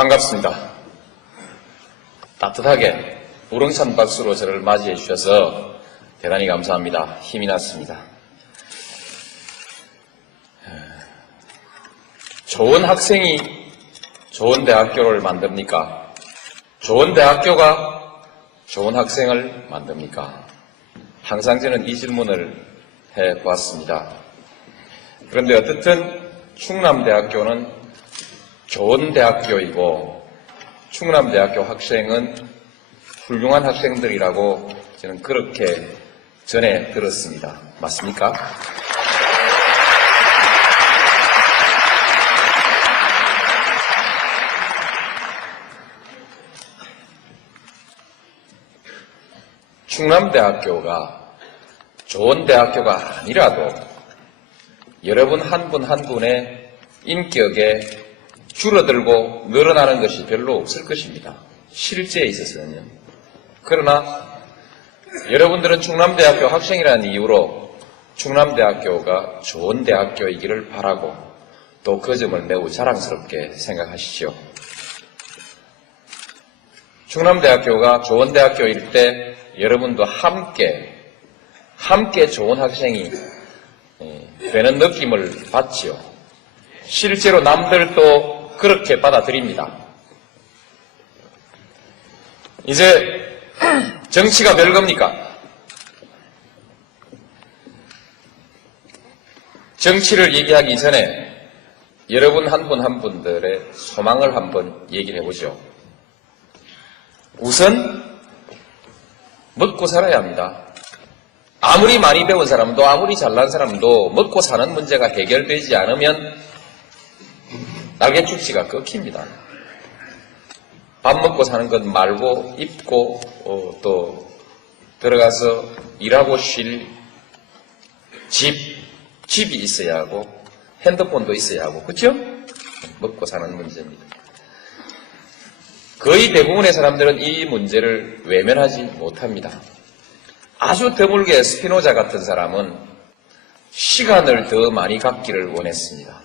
반갑습니다. 따뜻하게 우렁찬 박수로 저를 맞이해 주셔서 대단히 감사합니다. 힘이 났습니다. 좋은 학생이 좋은 대학교를 만듭니까? 좋은 대학교가 좋은 학생을 만듭니까? 항상 저는 이 질문을 해봤습니다. 그런데 어떻든 충남대학교는 좋은 대학교이고 충남대학교 학생은 훌륭한 학생들이라고 저는 그렇게 전해 들었습니다. 맞습니까? 충남대학교가 좋은 대학교가 아니라도 여러분 한 분 한 분의 인격에 줄어들고 늘어나는 것이 별로 없을 것입니다. 실제에 있어서는요. 그러나 여러분들은 충남대학교 학생이라는 이유로 충남대학교가 좋은 대학교이기를 바라고 또 그 점을 매우 자랑스럽게 생각하시죠. 충남대학교가 좋은 대학교일 때 여러분도 함께 좋은 학생이 되는 느낌을 받지요. 실제로 남들도 그렇게 받아들입니다. 이제 정치가 별겁니까? 정치를 얘기하기 전에 여러분 한 분 한 분들의 소망을 한번 얘기를 해보죠. 우선 먹고 살아야 합니다. 아무리 많이 배운 사람도 아무리 잘난 사람도 먹고 사는 문제가 해결되지 않으면 날개축지가 꺾입니다. 밥 먹고 사는 것 말고 입고 또 들어가서 일하고 쉴 집이 있어야 하고 핸드폰도 있어야 하고 그렇죠? 먹고 사는 문제입니다. 거의 대부분의 사람들은 이 문제를 외면하지 못합니다. 아주 드물게 스피노자 같은 사람은 시간을 더 많이 갖기를 원했습니다.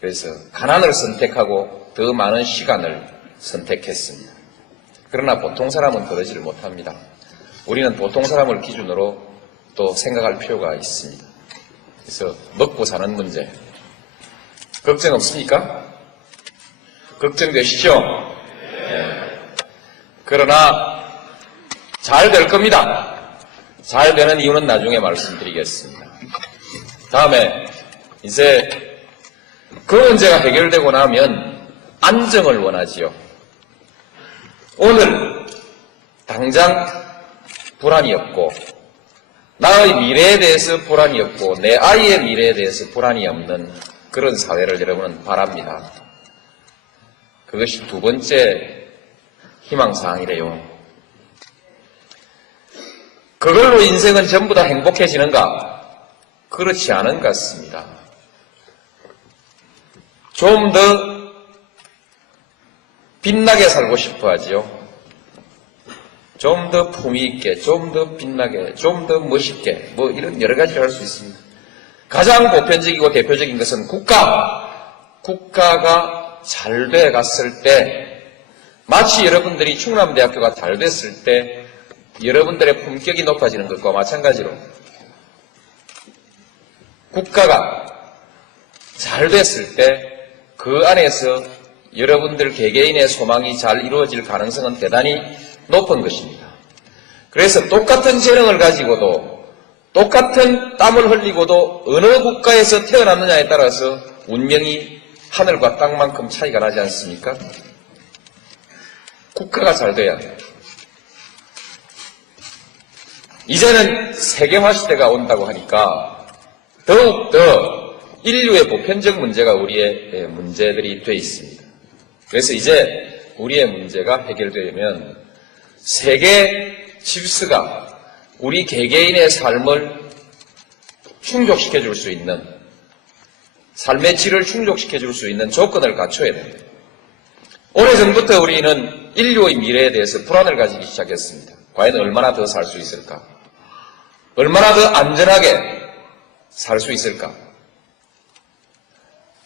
그래서 가난을 선택하고 더 많은 시간을 선택했습니다. 그러나 보통 사람은 그러지를 못합니다. 우리는 보통 사람을 기준으로 또 생각할 필요가 있습니다. 그래서 먹고 사는 문제 걱정 없습니까? 걱정되시죠? 네. 그러나 잘 될 겁니다. 잘 되는 이유는 나중에 말씀드리겠습니다. 다음에 이제 그 문제가 해결되고 나면 안정을 원하지요. 오늘 당장 불안이 없고 나의 미래에 대해서 불안이 없고 내 아이의 미래에 대해서 불안이 없는 그런 사회를 여러분은 바랍니다. 그것이 두 번째 희망사항이래요. 그걸로 인생은 전부 다 행복해지는가? 그렇지 않은 것 같습니다. 좀 더 빛나게 살고 싶어 하지요. 좀 더 품위 있게, 좀 더 빛나게, 좀 더 멋있게, 뭐 이런 여러 가지를 할 수 있습니다. 가장 보편적이고 대표적인 것은 국가가 잘 돼 갔을 때, 마치 여러분들이 충남대학교가 잘 됐을 때 여러분들의 품격이 높아지는 것과 마찬가지로 국가가 잘 됐을 때 그 안에서 여러분들 개개인의 소망이 잘 이루어질 가능성은 대단히 높은 것입니다. 그래서 똑같은 재능을 가지고도 똑같은 땀을 흘리고도 어느 국가에서 태어났느냐에 따라서 운명이 하늘과 땅만큼 차이가 나지 않습니까? 국가가 잘 돼야 돼요. 이제는 세계화 시대가 온다고 하니까 더욱더 인류의 보편적 문제가 우리의 문제들이 돼 있습니다. 그래서 이제 우리의 문제가 해결되면 세계 질서가 우리 개개인의 삶을 충족시켜 줄 수 있는 삶의 질을 충족시켜 줄 수 있는 조건을 갖춰야 됩니다. 오래전부터 우리는 인류의 미래에 대해서 불안을 가지기 시작했습니다. 과연 얼마나 더 살 수 있을까? 얼마나 더 안전하게 살 수 있을까?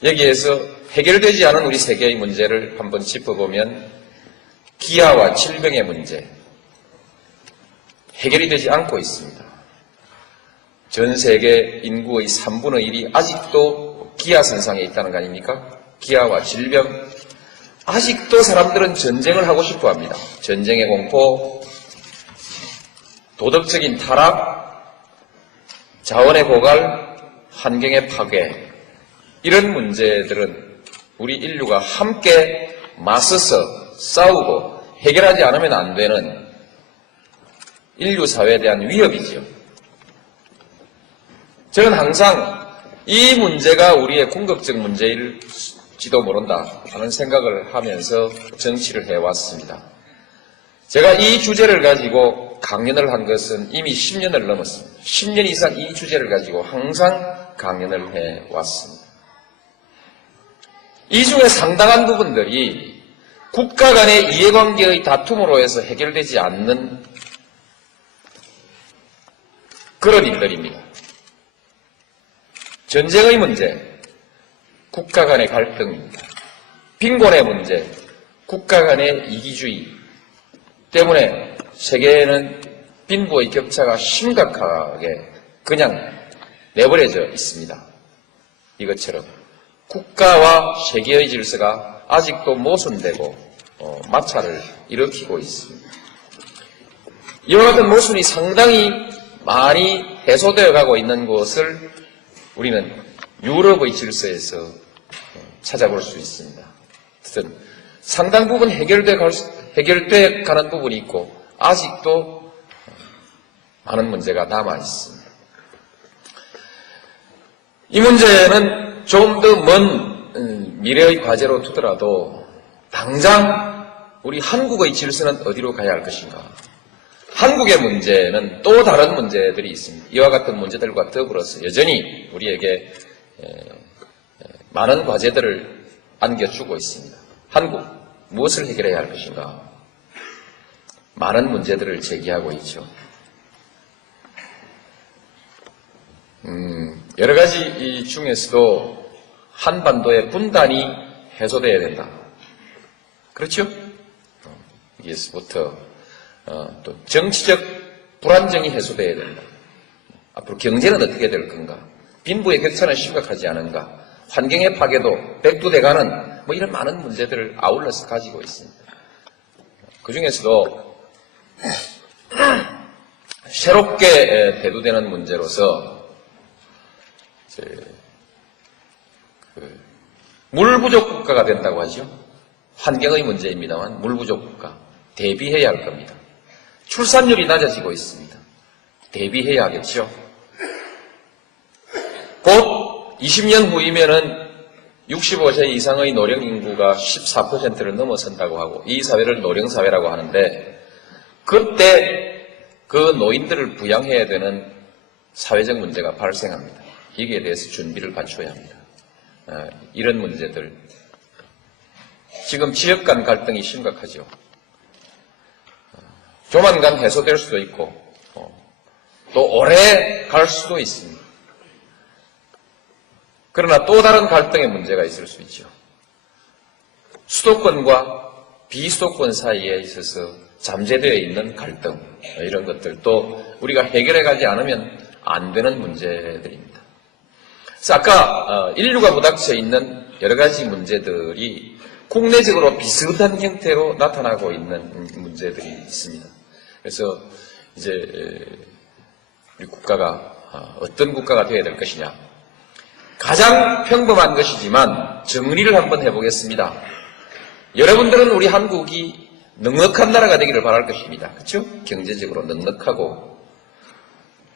여기에서 해결되지 않은 우리 세계의 문제를 한번 짚어보면 기아와 질병의 문제, 해결이 되지 않고 있습니다. 전 세계 인구의 3분의 1이 아직도 기아 선상에 있다는 거 아닙니까? 기아와 질병. 아직도 사람들은 전쟁을 하고 싶어 합니다. 전쟁의 공포, 도덕적인 타락, 자원의 고갈, 환경의 파괴. 이런 문제들은 우리 인류가 함께 맞서서 싸우고 해결하지 않으면 안 되는 인류 사회에 대한 위협이죠. 저는 항상 이 문제가 우리의 궁극적 문제일지도 모른다 하는 생각을 하면서 정치를 해왔습니다. 제가 이 주제를 가지고 강연을 한 것은 이미 10년을 넘었습니다. 10년 이상 이 주제를 가지고 항상 강연을 해왔습니다. 이 중에 상당한 부분들이 국가 간의 이해관계의 다툼으로 해서 해결되지 않는 그런 일들입니다. 전쟁의 문제, 국가 간의 갈등입니다. 빈곤의 문제, 국가 간의 이기주의 때문에 세계에는 빈부의 격차가 심각하게 그냥 내버려져 있습니다. 이것처럼 국가와 세계의 질서가 아직도 모순되고 마찰을 일으키고 있습니다. 이와 같은 모순이 상당히 많이 해소되어 가고 있는 것을 우리는 유럽의 질서에서 찾아볼 수 있습니다. 어쨌든 상당 부분 해결돼 가는 부분이 있고 아직도 많은 문제가 남아 있습니다. 이 문제는 좀 더 먼 미래의 과제로 두더라도 당장 우리 한국의 질서는 어디로 가야 할 것인가? 한국의 문제는 또 다른 문제들이 있습니다. 이와 같은 문제들과 더불어서 여전히 우리에게 많은 과제들을 안겨주고 있습니다. 한국, 무엇을 해결해야 할 것인가? 많은 문제들을 제기하고 있죠. 여러 가지 이 중에서도 한반도의 분단이 해소되어야 된다. 그렇죠? 여기서부터 또 정치적 불안정이 해소되어야 된다. 앞으로 경제는 어떻게 될 건가? 빈부의 격차는 심각하지 않은가? 환경의 파괴도 백두대간은 뭐 이런 많은 문제들을 아울러서 가지고 있습니다. 그 중에서도 새롭게 대두되는 문제로서 물 부족 국가가 된다고 하죠. 환경의 문제입니다만 물 부족 국가 대비해야 할 겁니다. 출산율이 낮아지고 있습니다. 대비해야 하겠죠. 곧 20년 후이면은 65세 이상의 노령 인구가 14%를 넘어선다고 하고 이 사회를 노령사회라고 하는데 그때 그 노인들을 부양해야 되는 사회적 문제가 발생합니다. 여기에 대해서 준비를 갖춰야 합니다. 이런 문제들. 지금 지역 간 갈등이 심각하죠. 조만간 해소될 수도 있고 또 오래 갈 수도 있습니다. 그러나 또 다른 갈등의 문제가 있을 수 있죠. 수도권과 비수도권 사이에 있어서 잠재되어 있는 갈등, 이런 것들도 우리가 해결해 가지 않으면 안 되는 문제들입니다. 그래서 아까 인류가 부닥쳐 있는 여러 가지 문제들이 국내적으로 비슷한 형태로 나타나고 있는 문제들이 있습니다. 그래서 이제 우리 국가가 어떤 국가가 되어야 될 것이냐. 가장 평범한 것이지만 정리를 한번 해보겠습니다. 여러분들은 우리 한국이 넉넉한 나라가 되기를 바랄 것입니다. 그렇죠? 경제적으로 넉넉하고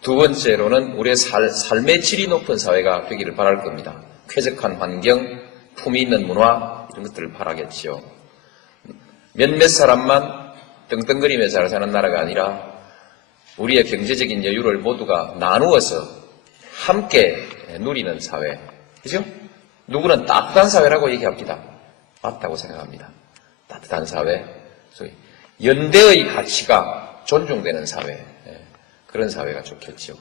두 번째로는 우리의 삶의 질이 높은 사회가 되기를 바랄 겁니다. 쾌적한 환경, 품위 있는 문화 이런 것들을 바라겠죠. 몇몇 사람만 떵떵거리며 잘 사는 나라가 아니라 우리의 경제적인 여유를 모두가 나누어서 함께 누리는 사회. 그죠? 누구는 따뜻한 사회라고 얘기합니다. 맞다고 생각합니다. 따뜻한 사회. 소위 연대의 가치가 존중되는 사회. 그런 사회가 좋겠죠.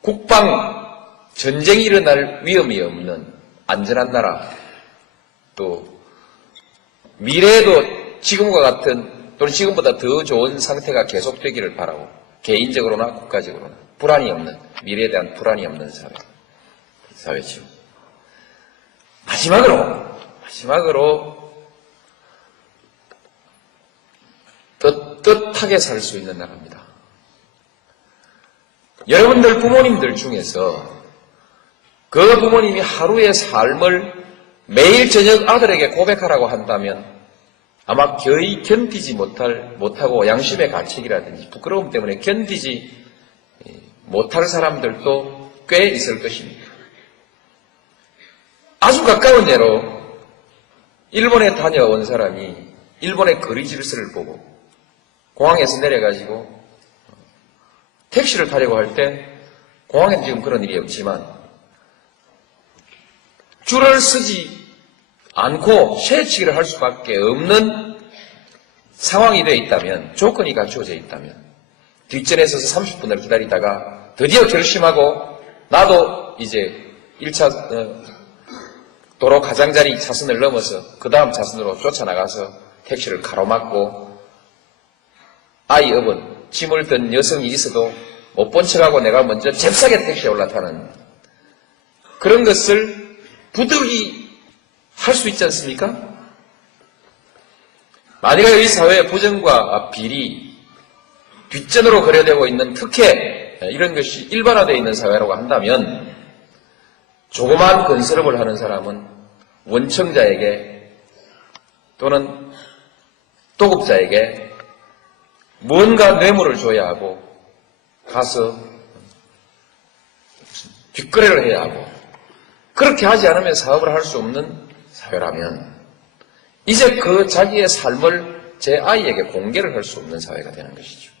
국방, 전쟁이 일어날 위험이 없는 안전한 나라, 또 미래에도 지금과 같은 또는 지금보다 더 좋은 상태가 계속되기를 바라고 개인적으로나 국가적으로나 불안이 없는, 미래에 대한 불안이 없는 사회죠. 마지막으로 떳떳하게 살 수 있는 나라입니다. 여러분들 부모님들 중에서 그 부모님이 하루의 삶을 매일 저녁 아들에게 고백하라고 한다면 아마 거의 견디지 못하고 양심의 가책이라든지 부끄러움 때문에 견디지 못할 사람들도 꽤 있을 것입니다. 아주 가까운 예로 일본에 다녀온 사람이 일본의 거리 질서를 보고 공항에서 내려가지고 택시를 타려고 할 때 공항에는 지금 그런 일이 없지만 줄을 서지 않고 쇠치기를 할 수밖에 없는 상황이 되어 있다면, 조건이 갖추어져 있다면 뒷전에 서서 30분을 기다리다가 드디어 결심하고 나도 이제 1차 도로 가장자리 차선을 넘어서 그 다음 차선으로 쫓아나가서 택시를 가로막고 아이 업은 짐을 든 여성이 있어도 못 본 척하고 내가 먼저 잽싸게 택시에 올라타는 그런 것을 부득이 할 수 있지 않습니까? 만약에 이 사회의 부정과 비리, 뒷전으로 거래되고 있는 특혜, 이런 것이 일반화되어 있는 사회라고 한다면 조그만 건설업을 하는 사람은 원청자에게 또는 도급자에게 뭔가 뇌물을 줘야 하고 가서 뒷거래를 해야 하고, 그렇게 하지 않으면 사업을 할 수 없는 사회라면 이제 그 자기의 삶을 제 아이에게 공개를 할 수 없는 사회가 되는 것이죠.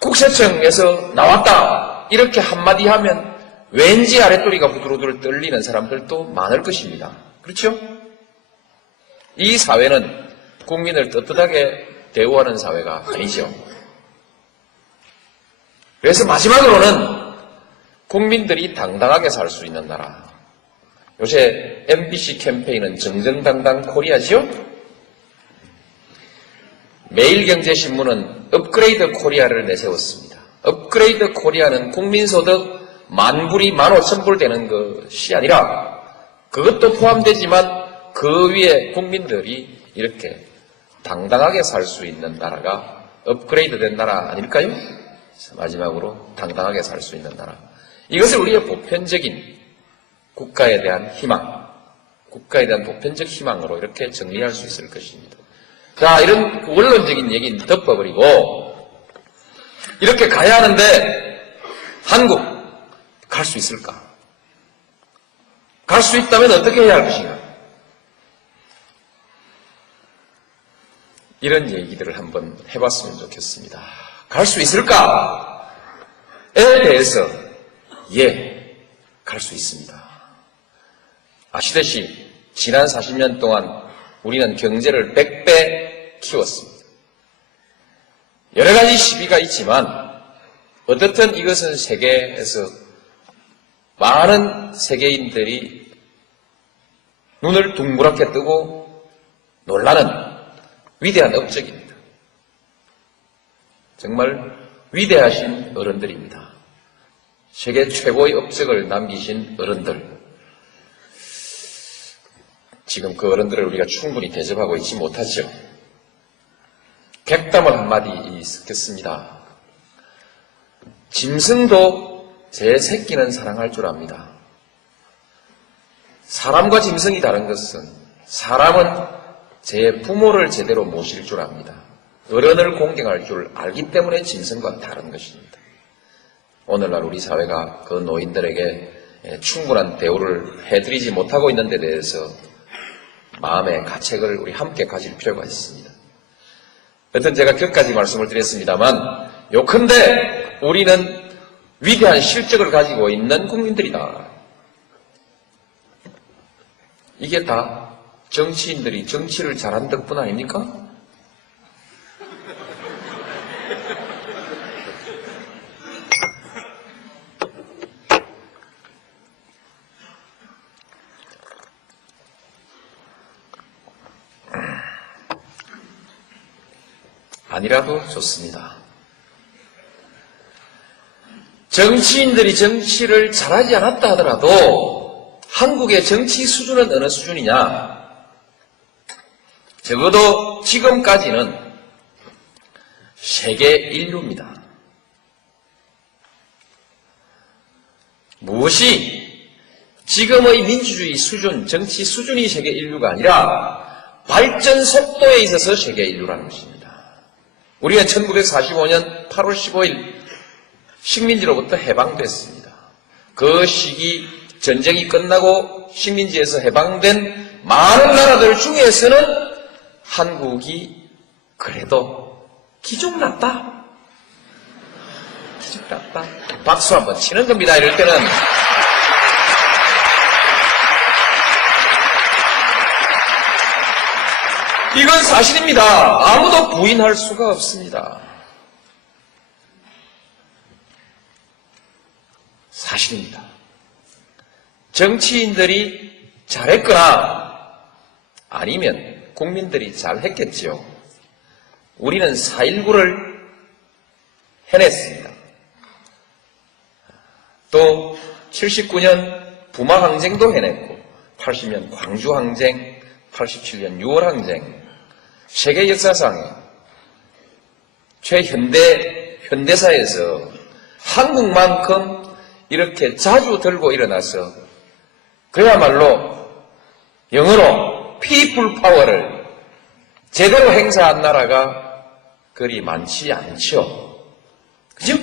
국세청에서 나왔다 이렇게 한마디 하면 왠지 아랫도리가 후두루두루 떨리는 사람들도 많을 것입니다. 그렇죠? 이 사회는 국민을 떳떳하게 대우하는 사회가 아니죠. 그래서 마지막으로는 국민들이 당당하게 살 수 있는 나라. 요새 MBC 캠페인은 정정당당 코리아죠? 매일경제신문은 업그레이드 코리아를 내세웠습니다. 업그레이드 코리아는 국민소득 10,000불이 15,000불 되는 것이 아니라 그것도 포함되지만 그 위에 국민들이 이렇게 당당하게 살 수 있는 나라가 업그레이드 된 나라 아닐까요? 마지막으로 당당하게 살 수 있는 나라. 이것을 우리의 보편적인 국가에 대한 희망, 국가에 대한 보편적 희망으로 이렇게 정리할 수 있을 것입니다. 자, 이런 원론적인 얘기는 덮어버리고 이렇게 가야 하는데 한국 갈 수 있을까? 갈 수 있다면 어떻게 해야 할 것인가? 이런 얘기들을 한번 해봤으면 좋겠습니다. 갈 수 있을까에 대해서 갈 수 있습니다. 아시다시피 지난 40년 동안 우리는 경제를 100배 키웠습니다. 여러 가지 시비가 있지만 어떻든 이것은 세계에서 많은 세계인들이 눈을 둥그렇게 뜨고 놀라는 위대한 업적입니다. 정말 위대하신 어른들입니다. 세계 최고의 업적을 남기신 어른들. 지금 그 어른들을 우리가 충분히 대접하고 있지 못하죠. 객담을 한마디 쓰겠습니다. 짐승도 제 새끼는 사랑할 줄 압니다. 사람과 짐승이 다른 것은 사람은 제 부모를 제대로 모실 줄 압니다. 어른을 공경할 줄 알기 때문에 짐승과 다른 것입니다. 오늘날 우리 사회가 그 노인들에게 충분한 대우를 해드리지 못하고 있는 데 대해서 마음의 가책을 우리 함께 가질 필요가 있습니다. 여튼 제가 끝까지 말씀을 드렸습니다만 요컨대 우리는 위대한 실적을 가지고 있는 국민들이다. 이게 다 정치인들이 정치를 잘한 덕분 아닙니까? 아니라도 좋습니다. 정치인들이 정치를 잘하지 않았다 하더라도 한국의 정치 수준은 어느 수준이냐? 적어도 지금까지는 세계 인류입니다. 무엇이 지금의 민주주의 수준, 정치 수준이 세계 인류가 아니라 발전 속도에 있어서 세계 인류라는 것입니다. 우리는 1945년 8월 15일 식민지로부터 해방됐습니다. 그 시기 전쟁이 끝나고 식민지에서 해방된 많은 나라들 중에서는 한국이 그래도 기죽났다. 기죽났다. 박수 한번 치는 겁니다. 이럴 때는. 이건 사실입니다. 아무도 부인할 수가 없습니다. 사실입니다. 정치인들이 잘했거나 아니면 국민들이 잘했겠지요. 우리는 4.19를 해냈습니다. 또 79년 부마항쟁도 해냈고 80년 광주항쟁, 87년 6월항쟁, 세계 역사상에 현대사에서 한국만큼 이렇게 자주 들고 일어나서 그야말로 영어로 피플 파워를 제대로 행사한 나라가 그리 많지 않죠. 그죠?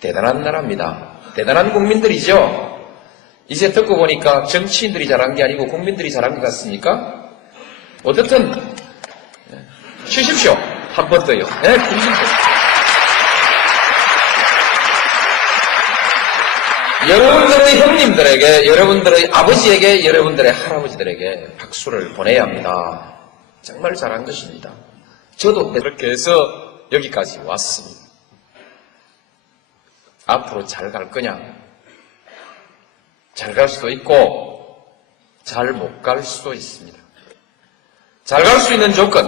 대단한 나라입니다. 대단한 국민들이죠. 이제 듣고 보니까 정치인들이 잘한 게 아니고 국민들이 잘한 것 같습니까? 어쨌든 쉬십시오. 한 번 더요. 네, 여러분들의 형님들에게, 여러분들의 아버지에게, 여러분들의 할아버지들에게 박수를 보내야 합니다. 정말 잘한 것입니다. 저도 그렇게 해서 여기까지 왔습니다. 앞으로 잘 갈 거냐? 잘 갈 수도 있고 잘 못 갈 수도 있습니다. 잘 갈 수 있는 조건,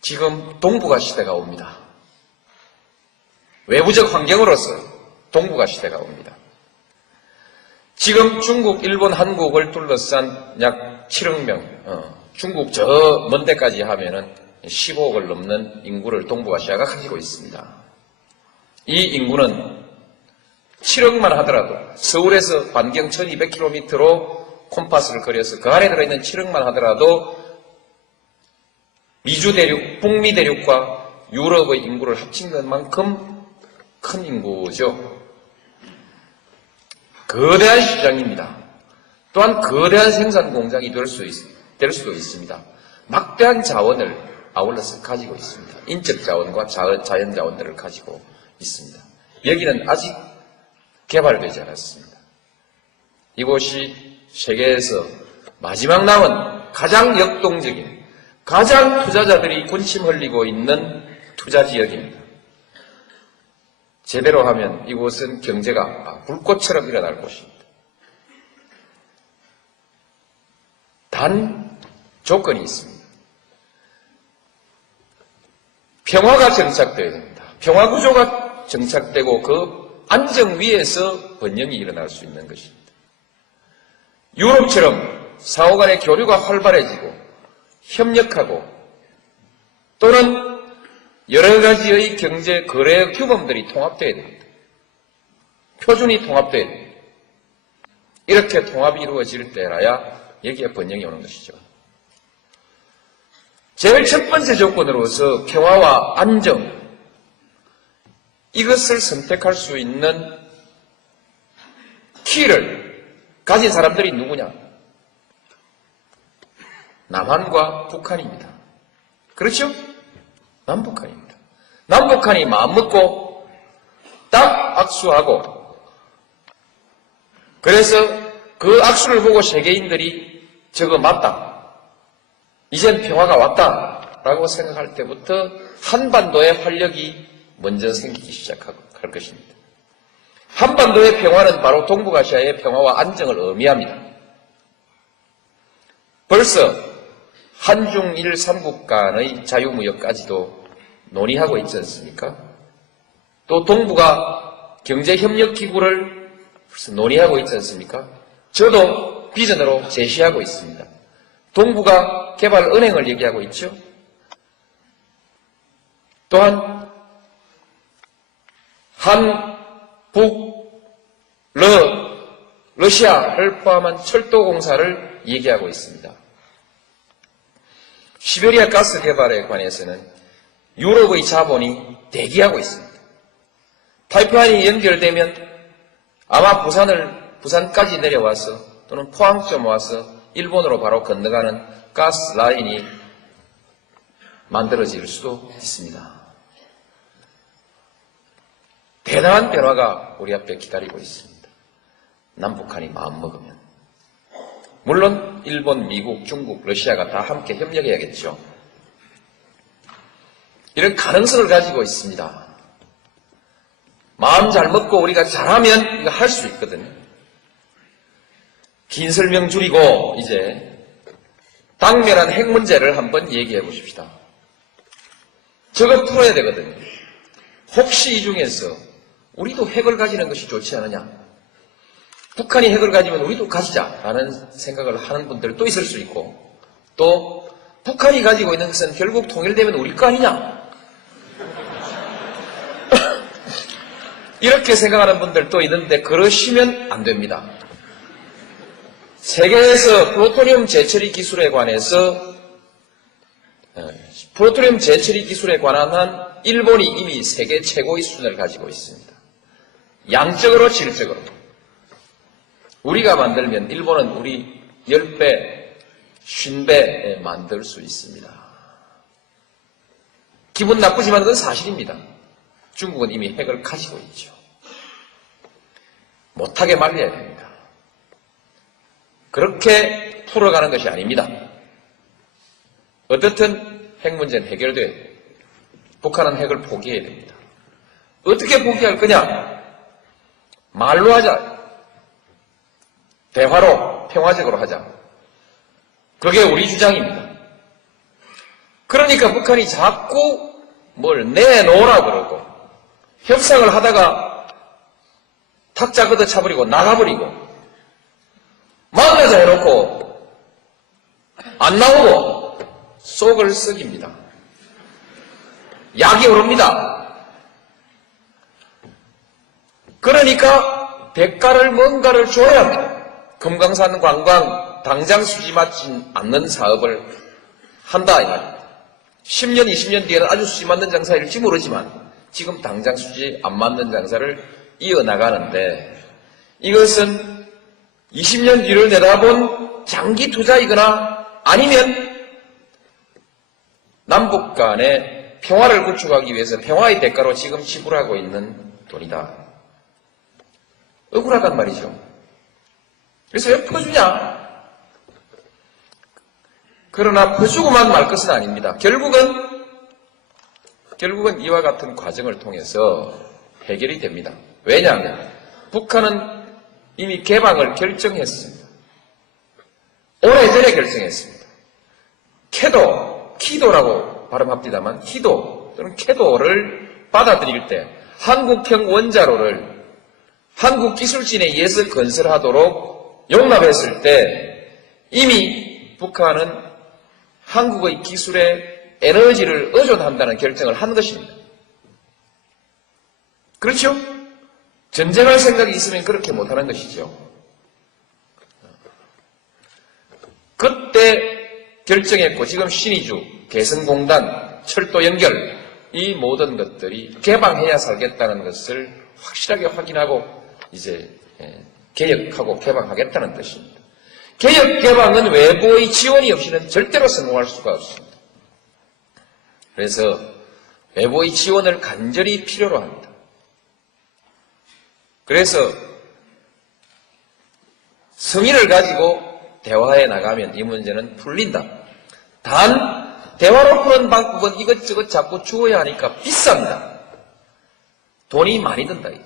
지금 동북아 시대가 옵니다. 외부적 환경으로서 동북아 시대가 옵니다. 지금 중국, 일본, 한국을 둘러싼 약 7억 명, 중국 저 먼 데까지 하면은 15억을 넘는 인구를 동북아시아가 가지고 있습니다. 이 인구는 7억만 하더라도 서울에서 반경 1200km로 콤파스를 그려서 그 안에 들어있는 7억만 하더라도 미주 대륙, 북미 대륙과 유럽의 인구를 합친 것만큼 큰 인구죠. 거대한 시장입니다. 또한 거대한 생산 공장이 될 수도 있습니다. 막대한 자원을 아울러서 가지고 있습니다. 인적 자원과 자연 자원들을 가지고 있습니다. 여기는 아직 개발되지 않았습니다. 이곳이 세계에서 마지막 남은 가장 역동적인, 가장 투자자들이 군침 흘리고 있는 투자 지역입니다. 제대로 하면 이곳은 경제가 불꽃처럼 일어날 곳입니다. 단 조건이 있습니다. 평화가 정착되어야 됩니다. 평화 구조가 정착되고 그 안정 위에서 번영이 일어날 수 있는 것입니다. 유럽처럼 상호 간의 교류가 활발해지고 협력하고 또는 여러 가지의 경제 거래 규범들이 통합되어야 됩니다. 표준이 통합되어야 됩니다. 이렇게 통합이 이루어질 때라야 여기에 번영이 오는 것이죠. 제일 첫 번째 조건으로서 평화와 안정, 이것을 선택할 수 있는 키를 가진 사람들이 누구냐? 남한과 북한입니다. 그렇죠? 남북한입니다. 남북한이 마음먹고 딱 악수하고, 그래서 그 악수를 보고 세계인들이 저거 맞다, 이젠 평화가 왔다 라고 생각할 때부터 한반도의 활력이 먼저 생기기 시작할 것입니다. 한반도의 평화는 바로 동북아시아의 평화와 안정을 의미합니다. 벌써 한중일 3국 간의 자유무역까지도 논의하고 있지 않습니까? 또 동북아 경제협력기구를 벌써 논의하고 있지 않습니까? 저도 비전으로 제시하고 있습니다. 동북아 개발은행을 얘기하고 있죠. 또한 한, 북, 러시아를 포함한 철도공사를 얘기하고 있습니다. 시베리아 가스 개발에 관해서는 유럽의 자본이 대기하고 있습니다. 파이프라인이 연결되면 아마 부산까지 내려와서 또는 포항점 와서 일본으로 바로 건너가는 가스 라인이 만들어질 수도 있습니다. 대단한 변화가 우리 앞에 기다리고 있습니다. 남북한이 마음먹으면. 물론 일본, 미국, 중국, 러시아가 다 함께 협력해야겠죠. 이런 가능성을 가지고 있습니다. 마음 잘 먹고 우리가 잘하면 이거 할 수 있거든요. 긴 설명 줄이고 이제 당면한 핵 문제를 한번 얘기해 보십시다. 저거 풀어야 되거든요. 혹시 이 중에서 우리도 핵을 가지는 것이 좋지 않느냐? 북한이 핵을 가지면 우리도 가지자라는 생각을 하는 분들도 있을 수 있고, 또 북한이 가지고 있는 것은 결국 통일되면 우리 거 아니냐? 이렇게 생각하는 분들도 있는데 그러시면 안 됩니다. 세계에서 플루토늄 재처리 기술에 관해서 플루토늄 재처리 기술에 관한 일본이 이미 세계 최고의 수준을 가지고 있습니다. 양적으로 질적으로. 우리가 만들면 일본은 우리 10배, 50배 만들 수 있습니다. 기분 나쁘지만 그건 사실입니다. 중국은 이미 핵을 가지고 있죠. 못하게 말려야 됩니다. 그렇게 풀어가는 것이 아닙니다. 어떻든 핵 문제는 해결돼야 돼요. 북한은 핵을 포기해야 됩니다. 어떻게 포기할 거냐? 말로 하자. 대화로, 평화적으로 하자. 그게 우리 주장입니다. 그러니까 북한이 자꾸 뭘 내놓으라 그러고 협상을 하다가 탁자 걷어차버리고 나가버리고 만나자 해놓고 안 나오고 속을 썩입니다. 약이 오릅니다. 그러니까 대가를 뭔가를 줘야 합니다. 금강산 관광 당장 수지 맞지 않는 사업을 한다 이 말입니다. 10년, 20년 뒤에는 아주 수지 맞는 장사일지 모르지만 지금 당장 수지 안 맞는 장사를 이어나가는데 이것은 20년 뒤를 내다본 장기 투자이거나 아니면 남북 간의 평화를 구축하기 위해서 평화의 대가로 지금 지불하고 있는 돈이다. 억울하단 말이죠. 그래서 왜 퍼주냐? 그러나 퍼주고만 말 것은 아닙니다. 결국은 이와 같은 과정을 통해서 해결이 됩니다. 왜냐하면 북한은 이미 개방을 결정했습니다. 오래전에 결정했습니다. 키도라고 발음합니다만 키도 또는 캐도를 받아들일 때 한국형 원자로를 한국 기술진에 의해서 건설하도록 용납했을 때 이미 북한은 한국의 기술에 에너지를 의존한다는 결정을 한 것입니다. 그렇죠? 전쟁할 생각이 있으면 그렇게 못하는 것이죠. 그때 결정했고 지금 신의주, 개성공단, 철도 연결 이 모든 것들이 개방해야 살겠다는 것을 확실하게 확인하고 이제 개혁하고 개방하겠다는 뜻입니다. 개혁 개방은 외부의 지원이 없이는 절대로 성공할 수가 없습니다. 그래서 외부의 지원을 간절히 필요로 합니다. 그래서 성의를 가지고 대화해 나가면 이 문제는 풀린다. 단 대화로 푸는 방법은 이것저것 자꾸 주어야 하니까 비쌉니다. 돈이 많이 든다 이제.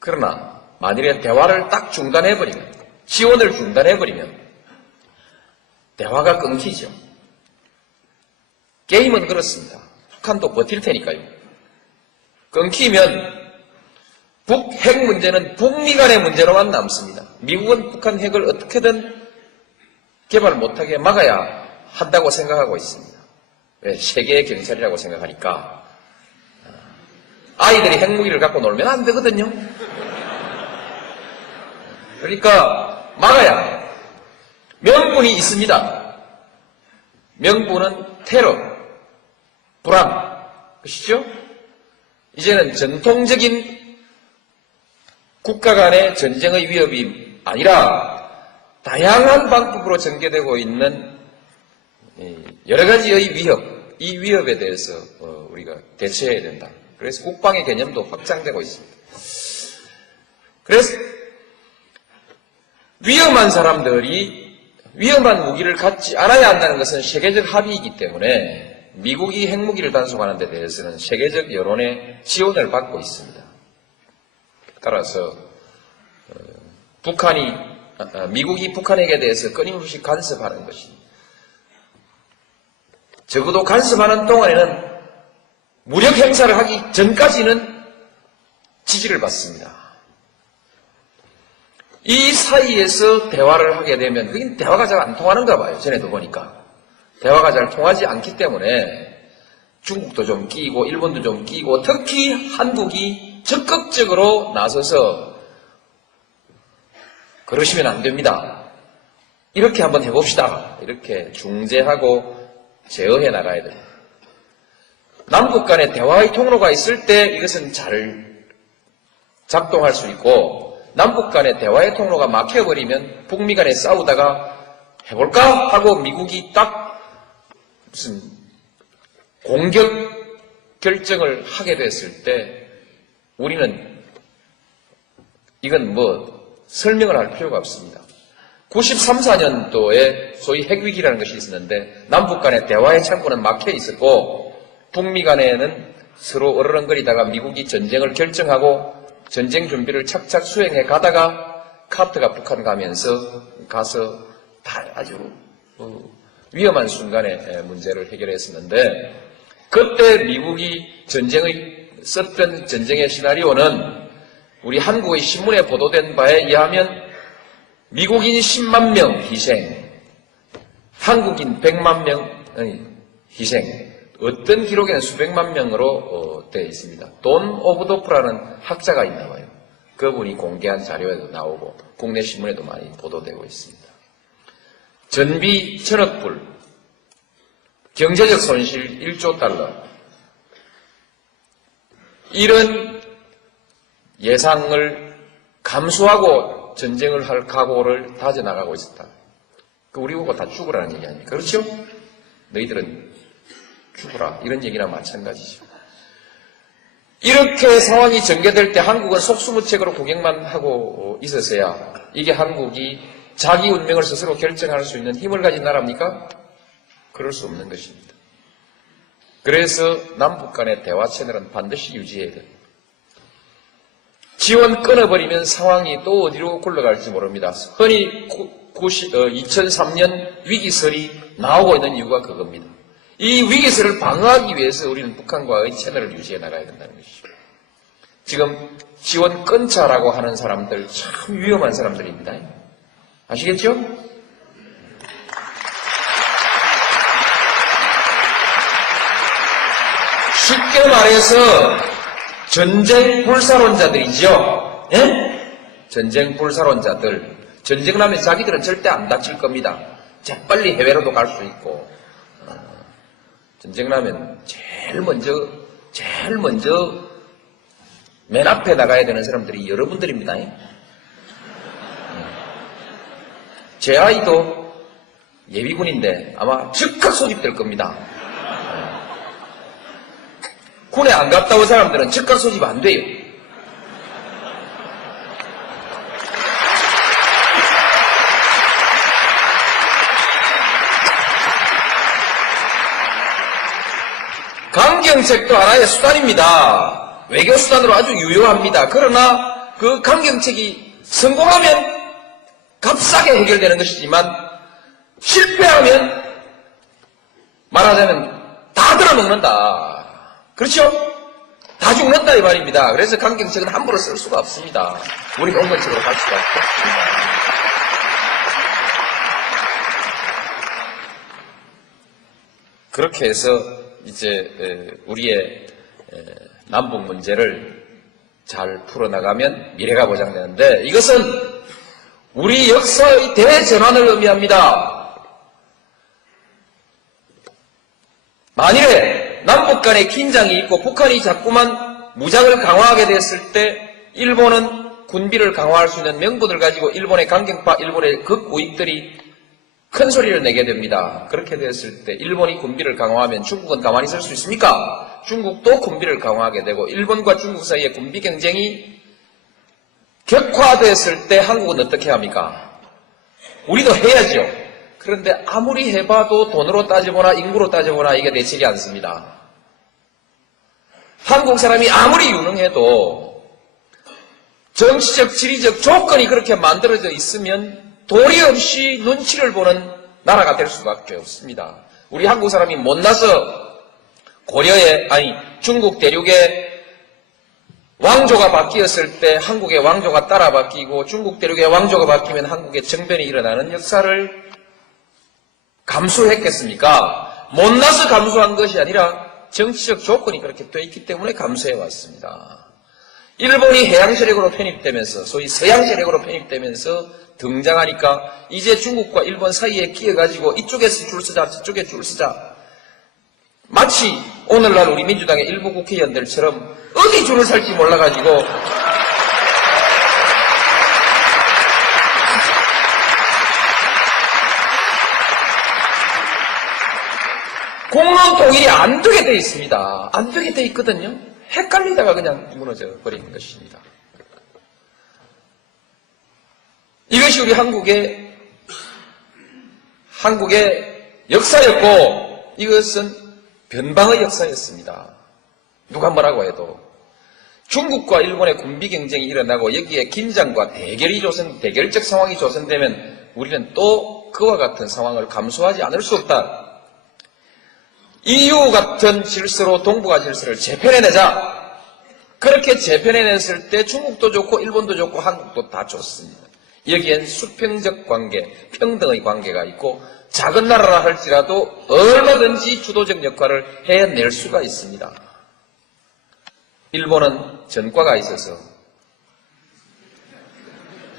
그러나 만일에 대화를 딱 중단해버리면 지원을 중단해버리면 대화가 끊기죠. 게임은 그렇습니다. 북한도 버틸 테니까요. 끊기면 북핵 문제는 북미 간의 문제로만 남습니다. 미국은 북한 핵을 어떻게든 개발 못하게 막아야 한다고 생각하고 있습니다. 왜? 세계의 경찰이라고 생각하니까. 아이들이 핵무기를 갖고 놀면 안 되거든요. 그러니까 막아야 해요. 명분이 있습니다. 명분은 테러, 불안, 그것이죠? 이제는 전통적인 국가 간의 전쟁의 위협이 아니라 다양한 방법으로 전개되고 있는 여러 가지의 위협, 이 위협에 대해서 우리가 대처해야 된다. 그래서 국방의 개념도 확장되고 있습니다. 그래서 위험한 사람들이 위험한 무기를 갖지 않아야 한다는 것은 세계적 합의이기 때문에 미국이 핵무기를 단속하는 데 대해서는 세계적 여론의 지원을 받고 있습니다. 따라서 미국이 북한에게 대해서 끊임없이 간섭하는 것이 적어도 간섭하는 동안에는 무력 행사를 하기 전까지는 지지를 받습니다. 이 사이에서 대화를 하게 되면 그게 대화가 잘 안 통하는가 봐요. 전에도 보니까. 대화가 잘 통하지 않기 때문에 중국도 좀 끼고 일본도 좀 끼고 특히 한국이 적극적으로 나서서 그러시면 안 됩니다. 이렇게 한번 해봅시다. 이렇게 중재하고 제어해 나가야 됩니다. 남북 간의 대화의 통로가 있을 때 이것은 잘 작동할 수 있고 남북 간의 대화의 통로가 막혀버리면 북미 간에 싸우다가 해볼까? 하고 미국이 딱 무슨 공격 결정을 하게 됐을 때 우리는 이건 설명을 할 필요가 없습니다. 93, 4년도에 소위 핵위기라는 것이 있었는데 남북 간의 대화의 창구는 막혀 있었고 북미 간에는 서로 어르렁거리다가 미국이 전쟁을 결정하고 전쟁 준비를 착착 수행해 가다가 카트가 북한 가서 다 아주 위험한 순간에 문제를 해결했었는데 그때 미국이 썼던 전쟁의 시나리오는 우리 한국의 신문에 보도된 바에 의하면 미국인 10만 명 희생, 한국인 100만 명 희생, 어떤 기록에는 수백만 명으로 되어 있습니다. 돈 오브도프라는 학자가 있나 봐요. 그분이 공개한 자료에도 나오고 국내 신문에도 많이 보도되고 있습니다. 전비 1,000억 불, 경제적 손실 1조 달러 이런 예상을 감수하고 전쟁을 할 각오를 다져나가고 있었다. 우리 보고 다 죽으라는 얘기 아닙니까? 그렇죠? 너희들은 죽어라. 이런 얘기랑 마찬가지죠. 이렇게 상황이 전개될 때 한국은 속수무책으로 구경만 하고 있었어야 이게 한국이 자기 운명을 스스로 결정할 수 있는 힘을 가진 나라입니까? 그럴 수 없는 것입니다. 그래서 남북 간의 대화 채널은 반드시 유지해야 됩니다. 지원 끊어버리면 상황이 또 어디로 굴러갈지 모릅니다. 흔히 2003년 위기설이 나오고 있는 이유가 그겁니다. 이 위기설을 방어하기 위해서 우리는 북한과의 채널을 유지해 나가야 된다는 것이죠. 지금 지원 끊자라고 하는 사람들 참 위험한 사람들입니다. 아시겠죠? 쉽게 말해서 전쟁 불사론자들이죠. 예? 전쟁 불사론자들. 전쟁 나면 자기들은 절대 안 다칠 겁니다. 재빨리 해외로도 갈 수 있고. 전쟁 나면 제일 먼저 맨 앞에 나가야 되는 사람들이 여러분들입니다. 제 아이도 예비군인데 아마 즉각 소집될 겁니다. 군에 안 갔다 온 사람들은 즉각 소집 안 돼요. 강경책도 하나의 수단입니다. 외교수단으로 아주 유효합니다. 그러나 그 강경책이 성공하면 흡사하게 해결되는 것이지만 실패하면 말하자면 다 들어먹는다. 그렇죠? 다 죽는다 이 말입니다. 그래서 강경책은 함부로 쓸 수가 없습니다. 우리가 온건책으로 갈 수가 없습니다. 그렇게 해서 이제 우리의 남북 문제를 잘 풀어나가면 미래가 보장되는데 이것은 우리 역사의 대전환을 의미합니다. 만일에 남북 간에 긴장이 있고 북한이 자꾸만 무장을 강화하게 됐을 때 일본은 군비를 강화할 수 있는 명분을 가지고 일본의 강경파, 일본의 극우익들이 큰 소리를 내게 됩니다. 그렇게 됐을 때 일본이 군비를 강화하면 중국은 가만히 있을 수 있습니까? 중국도 군비를 강화하게 되고 일본과 중국 사이의 군비 경쟁이 격화됐을 때 한국은 어떻게 합니까? 우리도 해야죠. 그런데 아무리 해봐도 돈으로 따져보나 인구로 따져보나 이게 대책이 않습니다. 한국 사람이 아무리 유능해도 정치적, 지리적 조건이 그렇게 만들어져 있으면 도리 없이 눈치를 보는 나라가 될 수밖에 없습니다. 우리 한국 사람이 못나서 중국 대륙의 왕조가 바뀌었을 때 한국의 왕조가 따라 바뀌고 중국 대륙의 왕조가 바뀌면 한국의 정변이 일어나는 역사를 감수했겠습니까? 못나서 감수한 것이 아니라 정치적 조건이 그렇게 돼 있기 때문에 감수해 왔습니다. 일본이 해양 세력으로 편입되면서 소위 서양 세력으로 편입되면서 등장하니까 이제 중국과 일본 사이에 끼어가지고 이쪽에서 줄 서자 저쪽에 줄 서자 마치 오늘날 우리 민주당의 일부 국회의원들처럼 어디 줄을 설지 몰라가지고 공론 통일이 안 되게 돼 있습니다. 안 되게 돼 있거든요. 헷갈리다가 그냥 무너져 버리는 것입니다. 이것이 우리 한국의 역사였고 이것은 변방의 역사였습니다. 누가 뭐라고 해도 중국과 일본의 군비 경쟁이 일어나고 여기에 긴장과 대결적 상황이 조성되면 우리는 또 그와 같은 상황을 감수하지 않을 수 없다. EU 같은 질서로 동북아 질서를 재편해내자. 그렇게 재편해냈을 때 중국도 좋고 일본도 좋고 한국도 다 좋습니다. 여기엔 수평적 관계, 평등의 관계가 있고 작은 나라라 할지라도 얼마든지 주도적 역할을 해낼 수가 있습니다. 일본은 전과가 있어서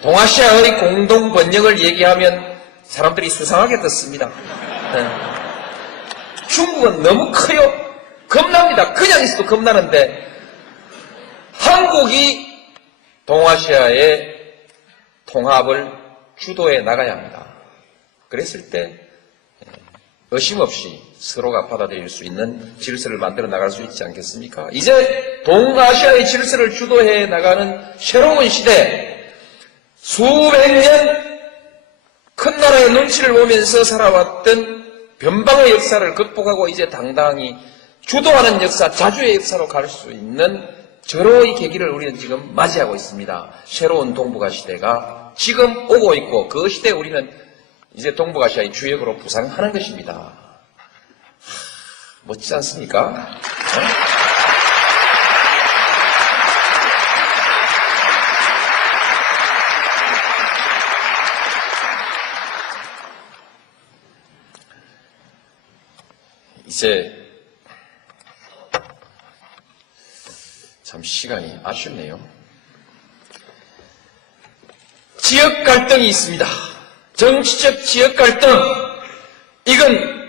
동아시아의 공동 번영을 얘기하면 사람들이 수상하게 듣습니다. 중국은 너무 커요. 겁납니다. 그냥 있어도 겁나는데 한국이 동아시아의 통합을 주도해 나가야 합니다. 그랬을 때 의심 없이 서로가 받아들일 수 있는 질서를 만들어 나갈 수 있지 않겠습니까? 이제 동아시아의 질서를 주도해 나가는 새로운 시대, 수백 년 큰 나라의 눈치를 보면서 살아왔던 변방의 역사를 극복하고 이제 당당히 주도하는 역사, 자주의 역사로 갈 수 있는 절호의 계기를 우리는 지금 맞이하고 있습니다. 새로운 동북아 시대가 지금 오고 있고 그 시대에 우리는 이제 동북아시아의 주역으로 부상하는 것입니다. 멋지지 않습니까? 이제 참 시간이 아쉽네요. 지역 갈등이 있습니다. 정치적 지역 갈등. 이건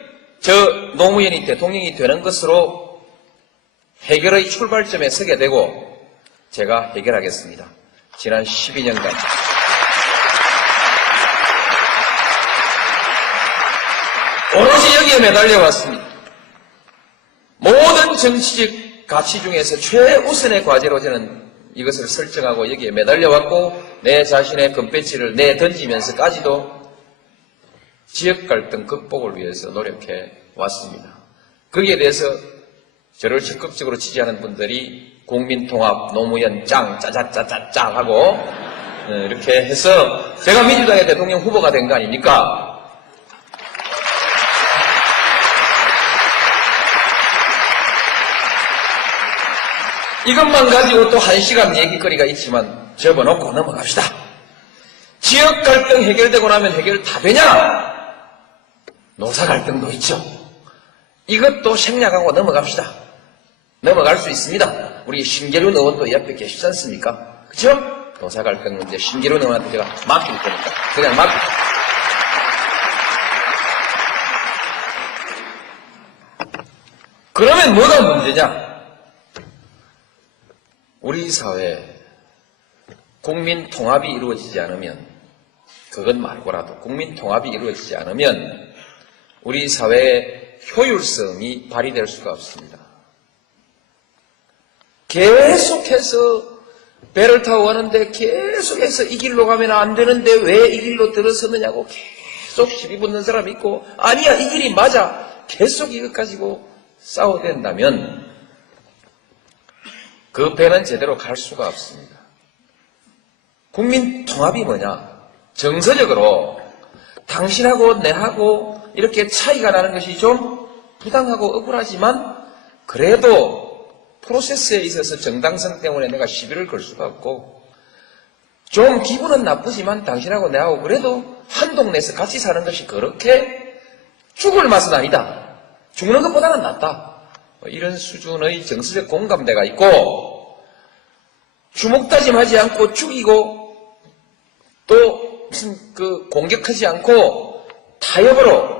노무현이 대통령이 되는 것으로 해결의 출발점에 서게 되고 제가 해결하겠습니다. 지난 12년간 오로지 여기에 매달려왔습니다. 모든 정치적 가치 중에서 최우선의 과제로 저는 이것을 설정하고 여기에 매달려왔고 내 자신의 금배치를 내던지면서까지도 지역 갈등 극복을 위해서 노력해 왔습니다. 거기에 대해서 저를 적극적으로 지지하는 분들이 국민통합, 노무현 짱, 짜자짜짜짜 하고 이렇게 해서 제가 민주당의 대통령 후보가 된 거 아닙니까? 이것만 가지고 또 1시간 얘기거리가 있지만 접어놓고 넘어갑시다. 지역 갈등 해결되고 나면 해결 다 되냐? 노사 갈등도 있죠. 이것도 생략하고 넘어갑시다. 넘어갈 수 있습니다. 우리 신계륜 의원도 옆에 계시지 않습니까? 그죠? 노사 갈등 문제 신계륜 의원한테 제가 맡길 테니까 그냥 맡깁니다. 그러면 뭐가 문제냐? 우리 사회에 국민 통합이 이루어지지 않으면, 그건 말고라도 국민 통합이 이루어지지 않으면 우리 사회의 효율성이 발휘될 수가 없습니다. 계속해서 배를 타고 가는데 계속해서 이 길로 가면 안 되는데 왜 이 길로 들어서느냐고 계속 시비 붙는 사람이 있고, 아니야 이 길이 맞아, 계속 이것 가지고 싸워댄다면 그 배는 제대로 갈 수가 없습니다. 국민 통합이 뭐냐? 정서적으로 당신하고 내하고 이렇게 차이가 나는 것이 좀 부당하고 억울하지만 그래도 프로세스에 있어서 정당성 때문에 내가 시비를 걸 수가 없고, 좀 기분은 나쁘지만 당신하고 내하고 그래도 한 동네에서 같이 사는 것이 그렇게 죽을 맛은 아니다. 죽는 것보다는 낫다. 이런 수준의 정서적 공감대가 있고, 주먹다짐하지 않고 죽이고 또 무슨 공격하지 않고 타협으로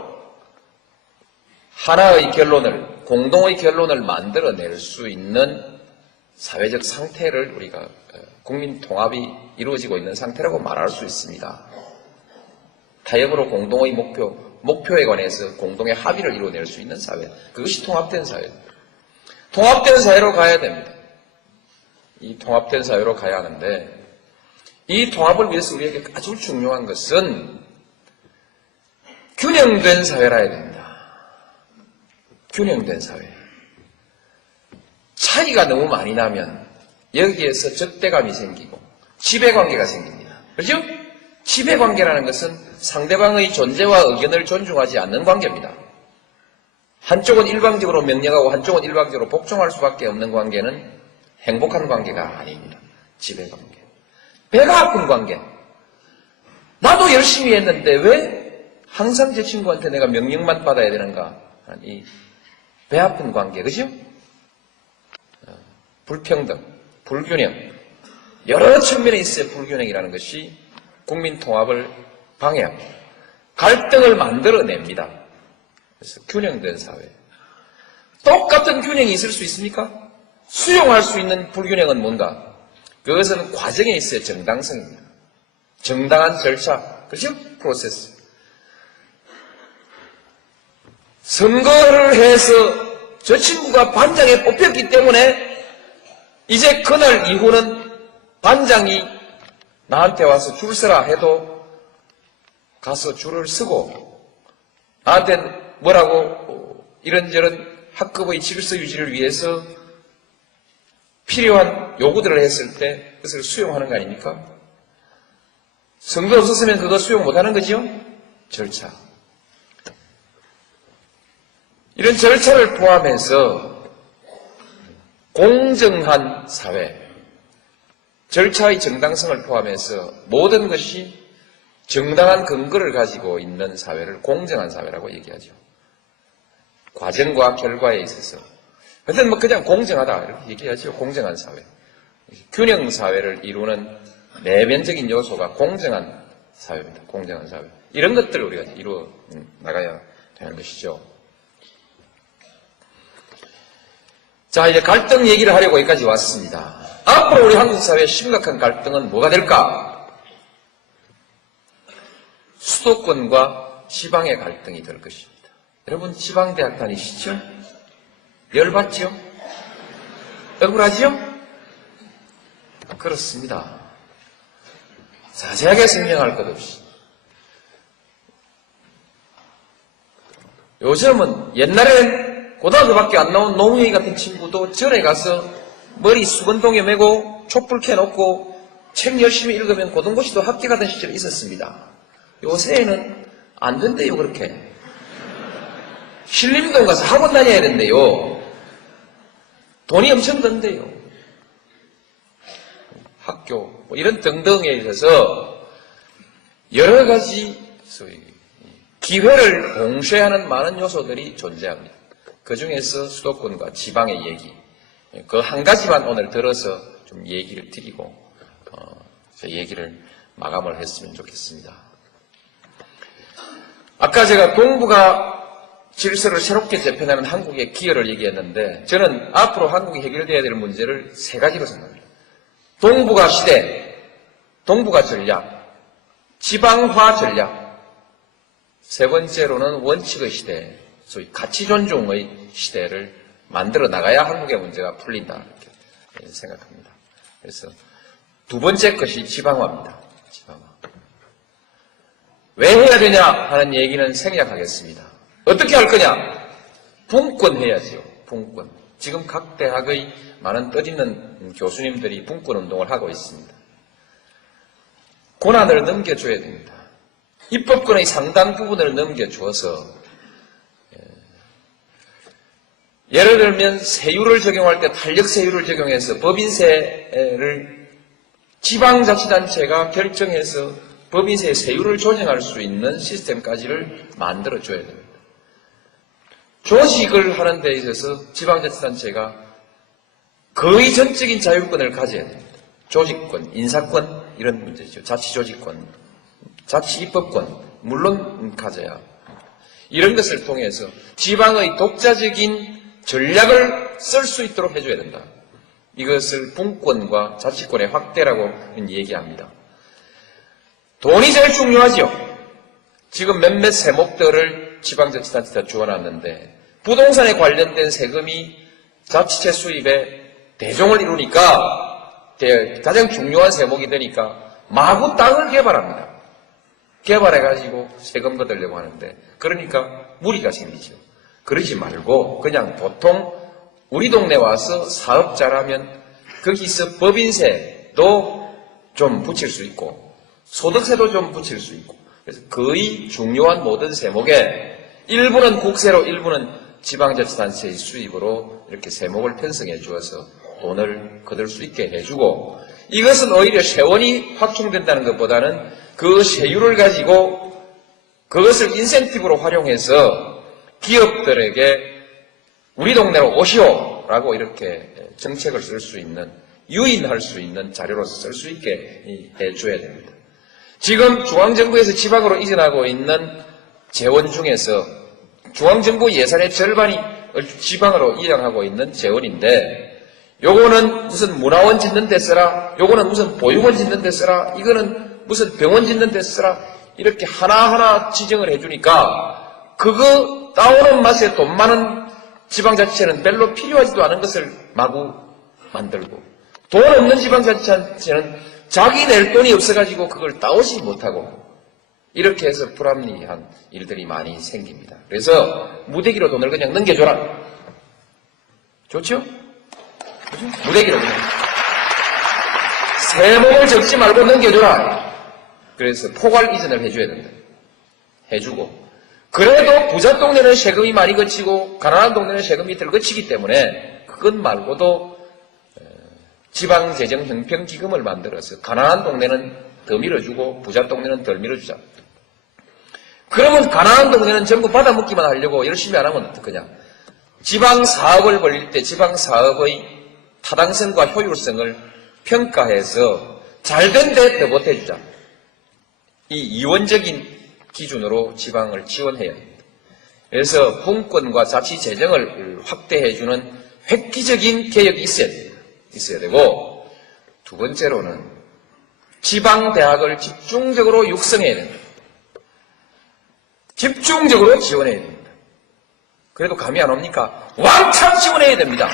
하나의 결론을, 공동의 결론을 만들어낼 수 있는 사회적 상태를 우리가 국민 통합이 이루어지고 있는 상태라고 말할 수 있습니다. 타협으로 공동의 목표에 관해서 공동의 합의를 이루어낼 수 있는 사회, 그것이 통합된 사회. 통합된 사회로 가야 됩니다. 이 통합된 사회로 가야 하는데, 이 통합을 위해서 우리에게 아주 중요한 것은 균형된 사회라 해야 됩니다. 균형된 사회. 차이가 너무 많이 나면 여기에서 적대감이 생기고 지배관계가 생깁니다. 그렇죠? 지배관계라는 것은 상대방의 존재와 의견을 존중하지 않는 관계입니다. 한쪽은 일방적으로 명령하고 한쪽은 일방적으로 복종할 수밖에 없는 관계는 행복한 관계가 아닙니다. 지배관계. 배가 아픈 관계. 나도 열심히 했는데 왜 항상 제 친구한테 내가 명령만 받아야 되는가? 이 배 아픈 관계, 그죠? 불평등, 불균형. 여러 측면에 있어야 불균형이라는 것이 국민 통합을 방해합니다. 갈등을 만들어냅니다. 그래서 균형된 사회. 똑같은 균형이 있을 수 있습니까? 수용할 수 있는 불균형은 뭔가? 그것은 과정에 있어야 정당성입니다. 정당한 절차, 그렇죠? 프로세스. 선거를 해서 저 친구가 반장에 뽑혔기 때문에 이제 그날 이후는 반장이 나한테 와서 줄 서라 해도 가서 줄을 서고, 나한테 뭐라고 이런저런 학급의 질서 유지를 위해서 필요한 요구들을 했을 때 그것을 수용하는 거 아닙니까? 선거 없었으면 그거 수용 못하는 거죠? 절차. 이런 절차를 포함해서 공정한 사회, 절차의 정당성을 포함해서 모든 것이 정당한 근거를 가지고 있는 사회를 공정한 사회라고 얘기하죠. 과정과 결과에 있어서. 하여튼 그냥 공정하다 이렇게 얘기하죠. 공정한 사회. 균형 사회를 이루는 내면적인 요소가 공정한 사회입니다. 공정한 사회. 이런 것들을 우리가 이루어 나가야 되는 것이죠. 자, 이제 갈등 얘기를 하려고 여기까지 왔습니다. 앞으로 우리 한국 사회의 심각한 갈등은 뭐가 될까? 수도권과 지방의 갈등이 될 것입니다. 여러분 지방대학 다니시죠? 열받죠? 억울하죠? 그렇습니다. 자세하게 설명할 것 없이. 요즘은 옛날엔 고등학교밖에 안 나온 노무현이 같은 친구도 절에 가서 머리 수건동에 메고 촛불 켜놓고 책 열심히 읽으면 고등고시도 합격하던 시절이 있었습니다. 요새는 안 된대요, 그렇게. 신림동 가서 학원 다녀야 된대요. 돈이 엄청 든대요. 학교, 뭐 이런 등등에 있어서 여러 가지 기회를 공쉐하는 많은 요소들이 존재합니다. 그 중에서 수도권과 지방의 얘기, 그 한 가지만 오늘 들어서 좀 얘기를 드리고, 제 얘기를 마감을 했으면 좋겠습니다. 아까 제가 동북아 질서를 새롭게 재편하는 한국의 기여를 얘기했는데, 저는 앞으로 한국이 해결돼야 될 문제를 세 가지로 생각합니다. 동북아 시대, 동북아 전략, 지방화 전략, 세 번째로는 원칙의 시대, 소위 가치 존중의 시대를 만들어 나가야 한국의 문제가 풀린다, 이렇게 생각합니다. 그래서 두 번째 것이 지방화입니다. 지방화. 왜 해야 되냐 하는 얘기는 생략하겠습니다. 어떻게 할 거냐? 분권해야지요. 분권. 지금 각 대학의 많은 뜻있는 교수님들이 분권 운동을 하고 있습니다. 권한을 넘겨줘야 됩니다. 입법권의 상당 부분을 넘겨주어서, 예를 들면 세율을 적용할 때 탄력 세율을 적용해서 법인세를 지방자치단체가 결정해서 법인세의 세율을 조정할 수 있는 시스템까지를 만들어줘야 됩니다. 조직을 하는 데 있어서 지방자치단체가 거의 전적인 자율권을 가져야 됩니다. 조직권, 인사권 이런 문제죠. 자치조직권, 자치입법권 물론 가져야 합니다. 이런 것을 통해서 지방의 독자적인 전략을 쓸 수 있도록 해줘야 된다. 이것을 분권과 자치권의 확대라고 얘기합니다. 돈이 제일 중요하지요. 지금 몇몇 세목들을 지방자치단체가 주어놨는데 부동산에 관련된 세금이 자치체 수입에 대종을 이루니까 가장 중요한 세목이 되니까 마구 땅을 개발합니다. 개발해가지고 세금 거두려고 하는데 그러니까 무리가 생기죠. 그러지 말고 그냥 보통 우리 동네 와서 사업자라면 거기서 법인세도 좀 붙일 수 있고 소득세도 좀 붙일 수 있고 그래서 거의 중요한 모든 세목에 일부는 국세로 일부는 지방자치단체의 수입으로 이렇게 세목을 편성해 주어서 돈을 거둘 수 있게 해주고 이것은 오히려 세원이 확충된다는 것보다는 그 세율을 가지고 그것을 인센티브로 활용해서 기업들에게 우리 동네로 오시오라고 이렇게 정책을 쓸 수 있는 유인할 수 있는 자료로서 쓸 수 있게 해줘야 됩니다. 지금 중앙정부에서 지방으로 이전하고 있는 재원 중에서 중앙정부 예산의 절반이 지방으로 이전하고 있는 재원인데 요거는 무슨 문화원 짓는 데 쓰라, 요거는 무슨 보육원 짓는 데 쓰라, 이거는 무슨 병원 짓는 데 쓰라 이렇게 하나하나 지정을 해주니까 그거 따오는 맛에 돈 많은 지방자치체는 별로 필요하지도 않은 것을 마구 만들고 돈 없는 지방자치체는 자기 낼 돈이 없어가지고 그걸 따오지 못하고 이렇게 해서 불합리한 일들이 많이 생깁니다. 그래서 무대기로 돈을 그냥 넘겨줘라. 좋죠? 무대기로 그냥. 세목을 적지 말고 넘겨줘라. 그래서 포괄 이전을 해줘야 된다. 해주고 그래도 부자 동네는 세금이 많이 거치고 가난한 동네는 세금이 덜 거치기 때문에 그것 말고도 지방재정형평기금을 만들어서 가난한 동네는 더 밀어주고 부자 동네는 덜 밀어주자. 그러면 가난한 동네는 전부 받아먹기만 하려고 열심히 안 하면 어떡하냐. 지방사업을 벌릴 때 지방사업의 타당성과 효율성을 평가해서 잘된 데 더 보태주자. 이 이원적인 기준으로 지방을 지원해야 합니다. 그래서 분권과 자치재정을 확대해주는 획기적인 개혁이 있어야 되고 두 번째로는 지방대학을 집중적으로 육성해야 됩니다. 집중적으로 지원해야 됩니다. 그래도 감이 안 옵니까? 왕창 지원해야 됩니다.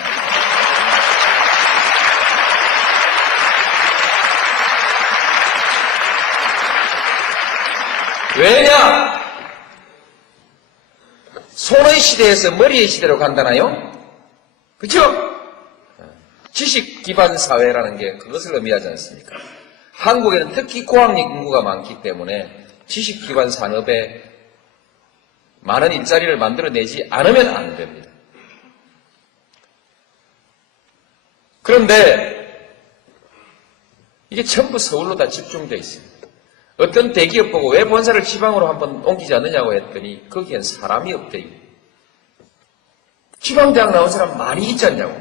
왜냐? 손의 시대에서 머리의 시대로 간다나요? 그렇죠? 지식 기반 사회라는 게 그것을 의미하지 않습니까? 한국에는 특히 고학력 인구가 많기 때문에 지식 기반 산업에 많은 일자리를 만들어내지 않으면 안 됩니다. 그런데 이게 전부 서울로 다 집중되어 있습니다. 어떤 대기업 보고 왜 본사를 지방으로 한번 옮기지 않느냐고 했더니 거기엔 사람이 없대요. 지방대학 나온 사람 많이 있지 않냐고.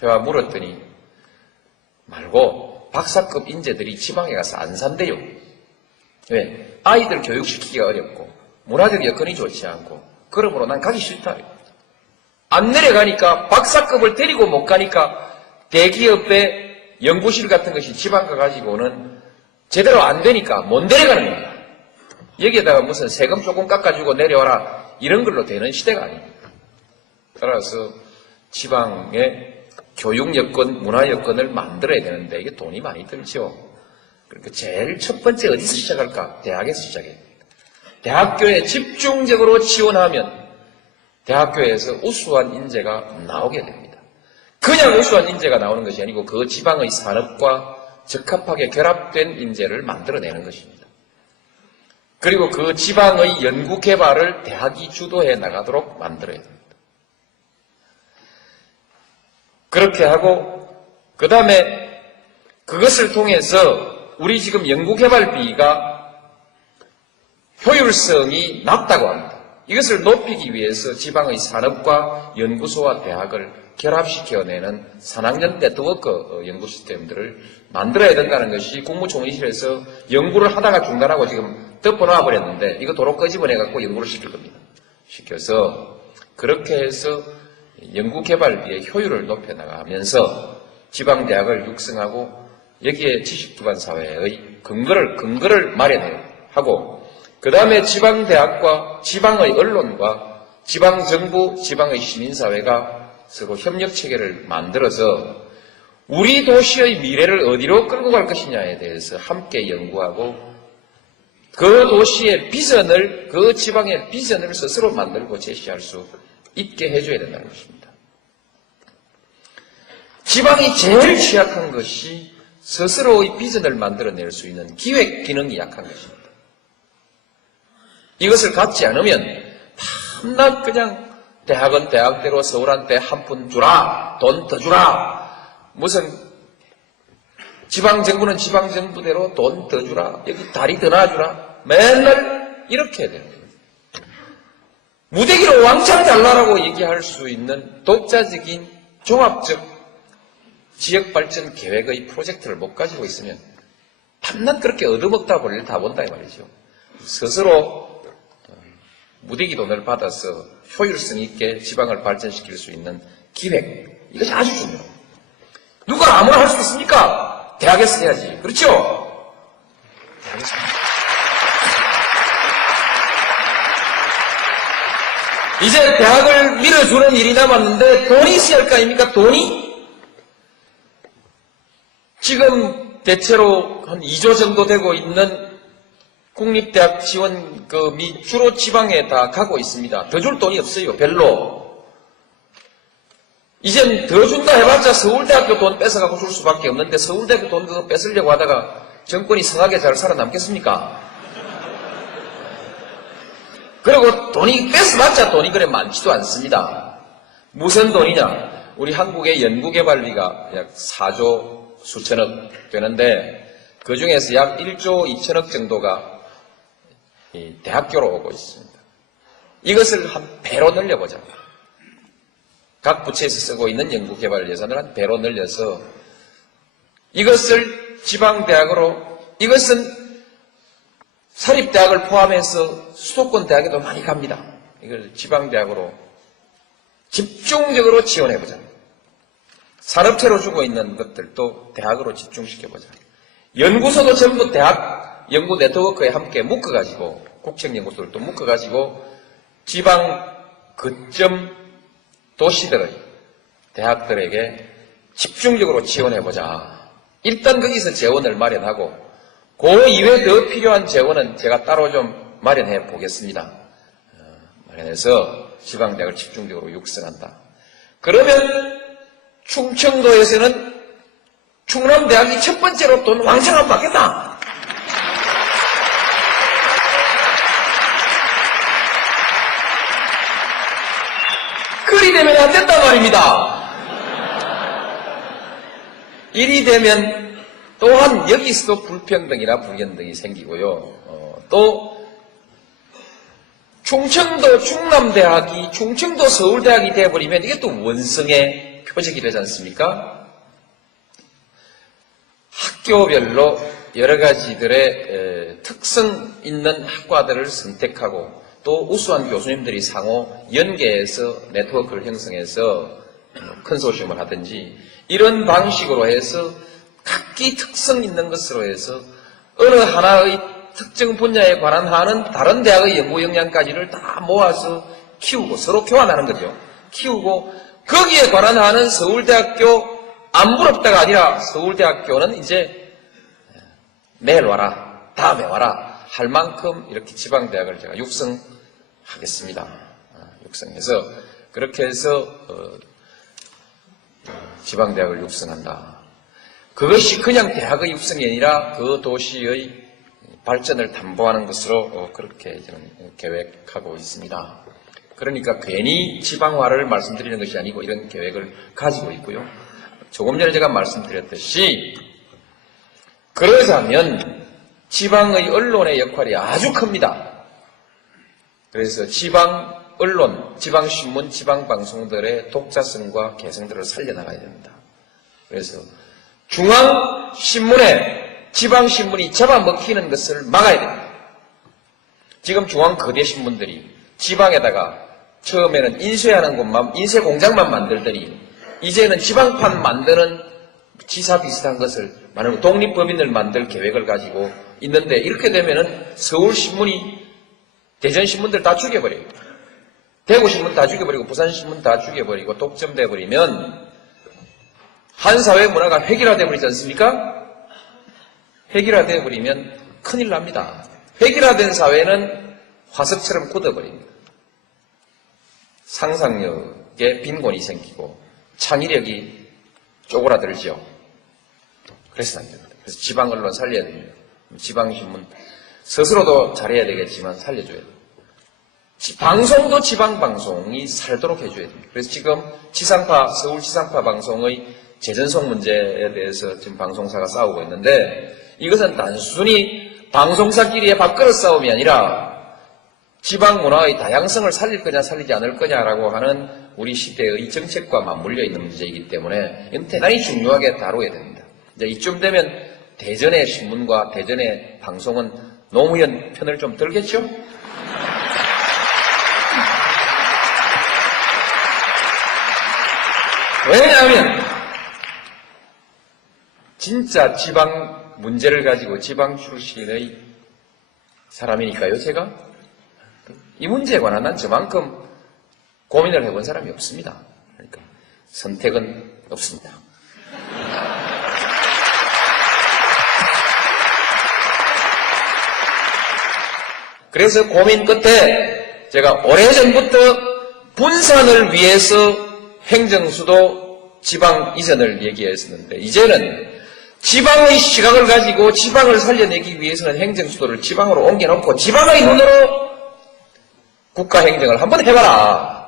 제가 물었더니 말고 박사급 인재들이 지방에 가서 안 산대요. 왜? 아이들 교육시키기가 어렵고 문화적 여건이 좋지 않고 그러므로 난 가기 싫다. 안 내려가니까 박사급을 데리고 못 가니까 대기업의 연구실 같은 것이 지방 가가지고는 제대로 안 되니까 못 내려가는 거야. 여기에다가 무슨 세금 조금 깎아주고 내려와라 이런 걸로 되는 시대가 아닙니다. 따라서 지방의 교육 여건, 문화 여건을 만들어야 되는데 이게 돈이 많이 들죠. 그러니까 제일 첫 번째 어디서 시작할까? 대학에서 시작해야 됩니다. 대학교에 집중적으로 지원하면 대학교에서 우수한 인재가 나오게 됩니다. 그냥 우수한 인재가 나오는 것이 아니고 그 지방의 산업과 적합하게 결합된 인재를 만들어내는 것입니다. 그리고 그 지방의 연구 개발을 대학이 주도해 나가도록 만들어야 됩니다. 그렇게 하고 그 다음에 그것을 통해서 우리 지금 연구 개발비가 효율성이 낮다고 합니다. 이것을 높이기 위해서 지방의 산업과 연구소와 대학을 결합시켜내는 산학연 네트워크 연구 시스템들을 만들어야 된다는 것이 국무총리실에서 연구를 하다가 중단하고 지금 덮어놔 버렸는데 이거 도로 끄집어내갖고 연구를 시킬 겁니다. 시켜서 그렇게 해서 연구개발비의 효율을 높여나가면서 지방대학을 육성하고 여기에 지식기반 사회의 근거를 마련하고 그 다음에 지방대학과 지방의 언론과 지방정부, 지방의 시민사회가 서로 협력체계를 만들어서 우리 도시의 미래를 어디로 끌고 갈 것이냐에 대해서 함께 연구하고 그 도시의 비전을, 그 지방의 비전을 스스로 만들고 제시할 수 있게 해줘야 된다는 것입니다. 지방이 제일 취약한 것이 스스로의 비전을 만들어낼 수 있는 기획 기능이 약한 것입니다. 이것을 갖지 않으면 밤낮 그냥 대학은 대학대로 서울한테 한 푼 주라, 돈 더 주라, 무슨 지방정부는 지방정부대로 돈 더 주라, 여기 다리 더 놔주라, 맨날 이렇게 해야 됩니다. 무대기로 왕창 잘라라고 얘기할 수 있는 독자적인 종합적 지역발전 계획의 프로젝트를 못 가지고 있으면 밤낮 그렇게 얻어먹다 볼일 다 본다 이 말이죠. 스스로 무대기 돈을 받아서 효율성 있게 지방을 발전시킬 수 있는 기획, 이것이 아주 중요합니다. 누가 아무나 할 수 있습니까? 대학에서 해야지. 그렇죠? 대학에서 이제 대학을 밀어주는 일이 남았는데 돈이 있어야 할 거 아닙니까? 돈이? 지금 대체로 한 2조 정도 되고 있는 국립대학 지원금이 주로 지방에 다 가고 있습니다. 더 줄 돈이 없어요. 별로. 이젠 더 준다 해봤자 서울대학교 돈 뺏어가고 줄 수밖에 없는데 서울대학교 돈 그거 뺏으려고 하다가 정권이 성하게 잘 살아남겠습니까? 그리고 돈이 뺏어봤자 돈이 그래 많지도 않습니다. 무슨 돈이냐? 우리 한국의 연구개발비가 약 4조 수천억 되는데 그 중에서 약 1조 2천억 정도가 이 대학교로 오고 있습니다. 이것을 한 배로 늘려보자. 각 부처에서 쓰고 있는 연구개발 예산을 한 배로 늘려서 이것을 지방대학으로, 이것은 사립대학을 포함해서 수도권 대학에도 많이 갑니다. 이걸 지방대학으로 집중적으로 지원해보자. 산업체로 주고 있는 것들도 대학으로 집중시켜보자. 연구소도 전부 대학 연구 네트워크에 함께 묶어가지고, 국책연구소를 또 묶어가지고 지방 거점 도시들의 대학들에게 집중적으로 지원해보자. 일단 거기서 재원을 마련하고 그 이외에 더 필요한 재원은 제가 따로 좀 마련해 보겠습니다. 마련해서 지방대학을 집중적으로 육성한다. 그러면 충청도에서는 충남대학이 첫 번째로 돈 왕창 안 받겠다. 그리 되면 안 된단 말입니다. 이리 되면 또한 여기서도 불평등이나 불연등이 생기고요. 또 충청도 충남대학이 충청도 서울대학이 되어버리면 이게 또 원성의 표적이 되지 않습니까? 학교별로 여러 가지들의 특성 있는 학과들을 선택하고 또 우수한 교수님들이 상호 연계해서 네트워크를 형성해서 컨소시엄을 하든지 이런 방식으로 해서 각기 특성 있는 것으로 해서 어느 하나의 특정 분야에 관한 하는 다른 대학의 연구 역량까지를 다 모아서 키우고 서로 교환하는 거죠. 키우고 거기에 관한 하는 서울대학교 안 부럽다가 아니라 서울대학교는 이제 내일 와라, 다음에 와라 할 만큼 이렇게 지방대학을 제가 육성하겠습니다. 육성해서 그렇게 해서 지방대학을 육성한다. 그것이 그냥 대학의 육성이 아니라 그 도시의 발전을 담보하는 것으로 그렇게 저는 계획하고 있습니다. 그러니까 괜히 지방화를 말씀드리는 것이 아니고 이런 계획을 가지고 있고요. 조금 전에 제가 말씀드렸듯이 그러자면 지방의 언론의 역할이 아주 큽니다. 그래서 지방 언론, 지방신문, 지방방송들의 독자성과 개성들을 살려나가야 됩니다. 그래서 중앙신문에 지방신문이 잡아먹히는 것을 막아야 됩니다. 지금 중앙 거대 신문들이 지방에다가 처음에는 인쇄하는 곳만, 인쇄공장만 만들더니 이제는 지방판 만드는 지사 비슷한 것을 만들고 독립법인을 만들 계획을 가지고 있는데 이렇게 되면은 서울신문이 대전신문들 다 죽여버려요. 대구신문 다 죽여버리고 부산신문 다 죽여버리고 독점돼버리면 한 사회 문화가 획일화돼 버리지 않습니까? 획일화돼 버리면 큰일 납니다. 획일화된 사회는 화석처럼 굳어버립니다. 상상력에 빈곤이 생기고 창의력이 쪼그라들죠. 그래서 안 됩니다. 그래서 지방 언론 살려야 됩니다. 지방신문 스스로도 잘해야 되겠지만 살려줘야 됩니다. 방송도 지방방송이 살도록 해줘야 됩니다. 그래서 지금 지상파, 서울 지상파 방송의 재전송 문제에 대해서 지금 방송사가 싸우고 있는데 이것은 단순히 방송사끼리의 밥그릇 싸움이 아니라 지방 문화의 다양성을 살릴 거냐 살리지 않을 거냐라고 하는 우리 시대의 정책과 맞물려 있는 문제이기 때문에 이건 대단히 중요하게 다뤄야 됩니다. 이제 이쯤 되면 대전의 신문과 대전의 방송은 노무현 편을 좀 들겠죠? 왜냐하면 진짜 지방 문제를 가지고 지방 출신의 사람이니까요, 제가. 이 문제에 관한 한 저만큼 고민을 해본 사람이 없습니다. 그러니까 선택은 없습니다. 그래서 고민 끝에 제가 오래전부터 분산을 위해서 행정수도 지방 이전을 얘기했었는데 이제는 지방의 시각을 가지고 지방을 살려내기 위해서는 행정수도를 지방으로 옮겨놓고 지방의 눈으로 국가행정을 한번 해봐라.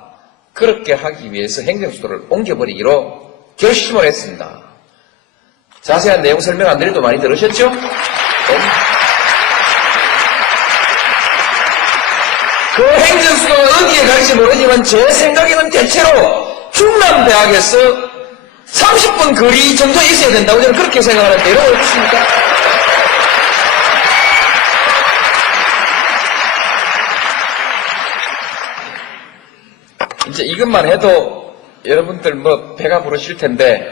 그렇게 하기 위해서 행정수도를 옮겨버리기로 결심을 했습니다. 자세한 내용 설명 안 드려도 많이 들으셨죠? 그 행정수도가 어디에 갈지 모르지만 제 생각에는 대체로 충남대학에서 30분 거리 정도에 있어야 된다고 저는 그렇게 생각하는데 이런 거 어떻습니까? 이제 이것만 해도 여러분들 뭐 배가 부르실 텐데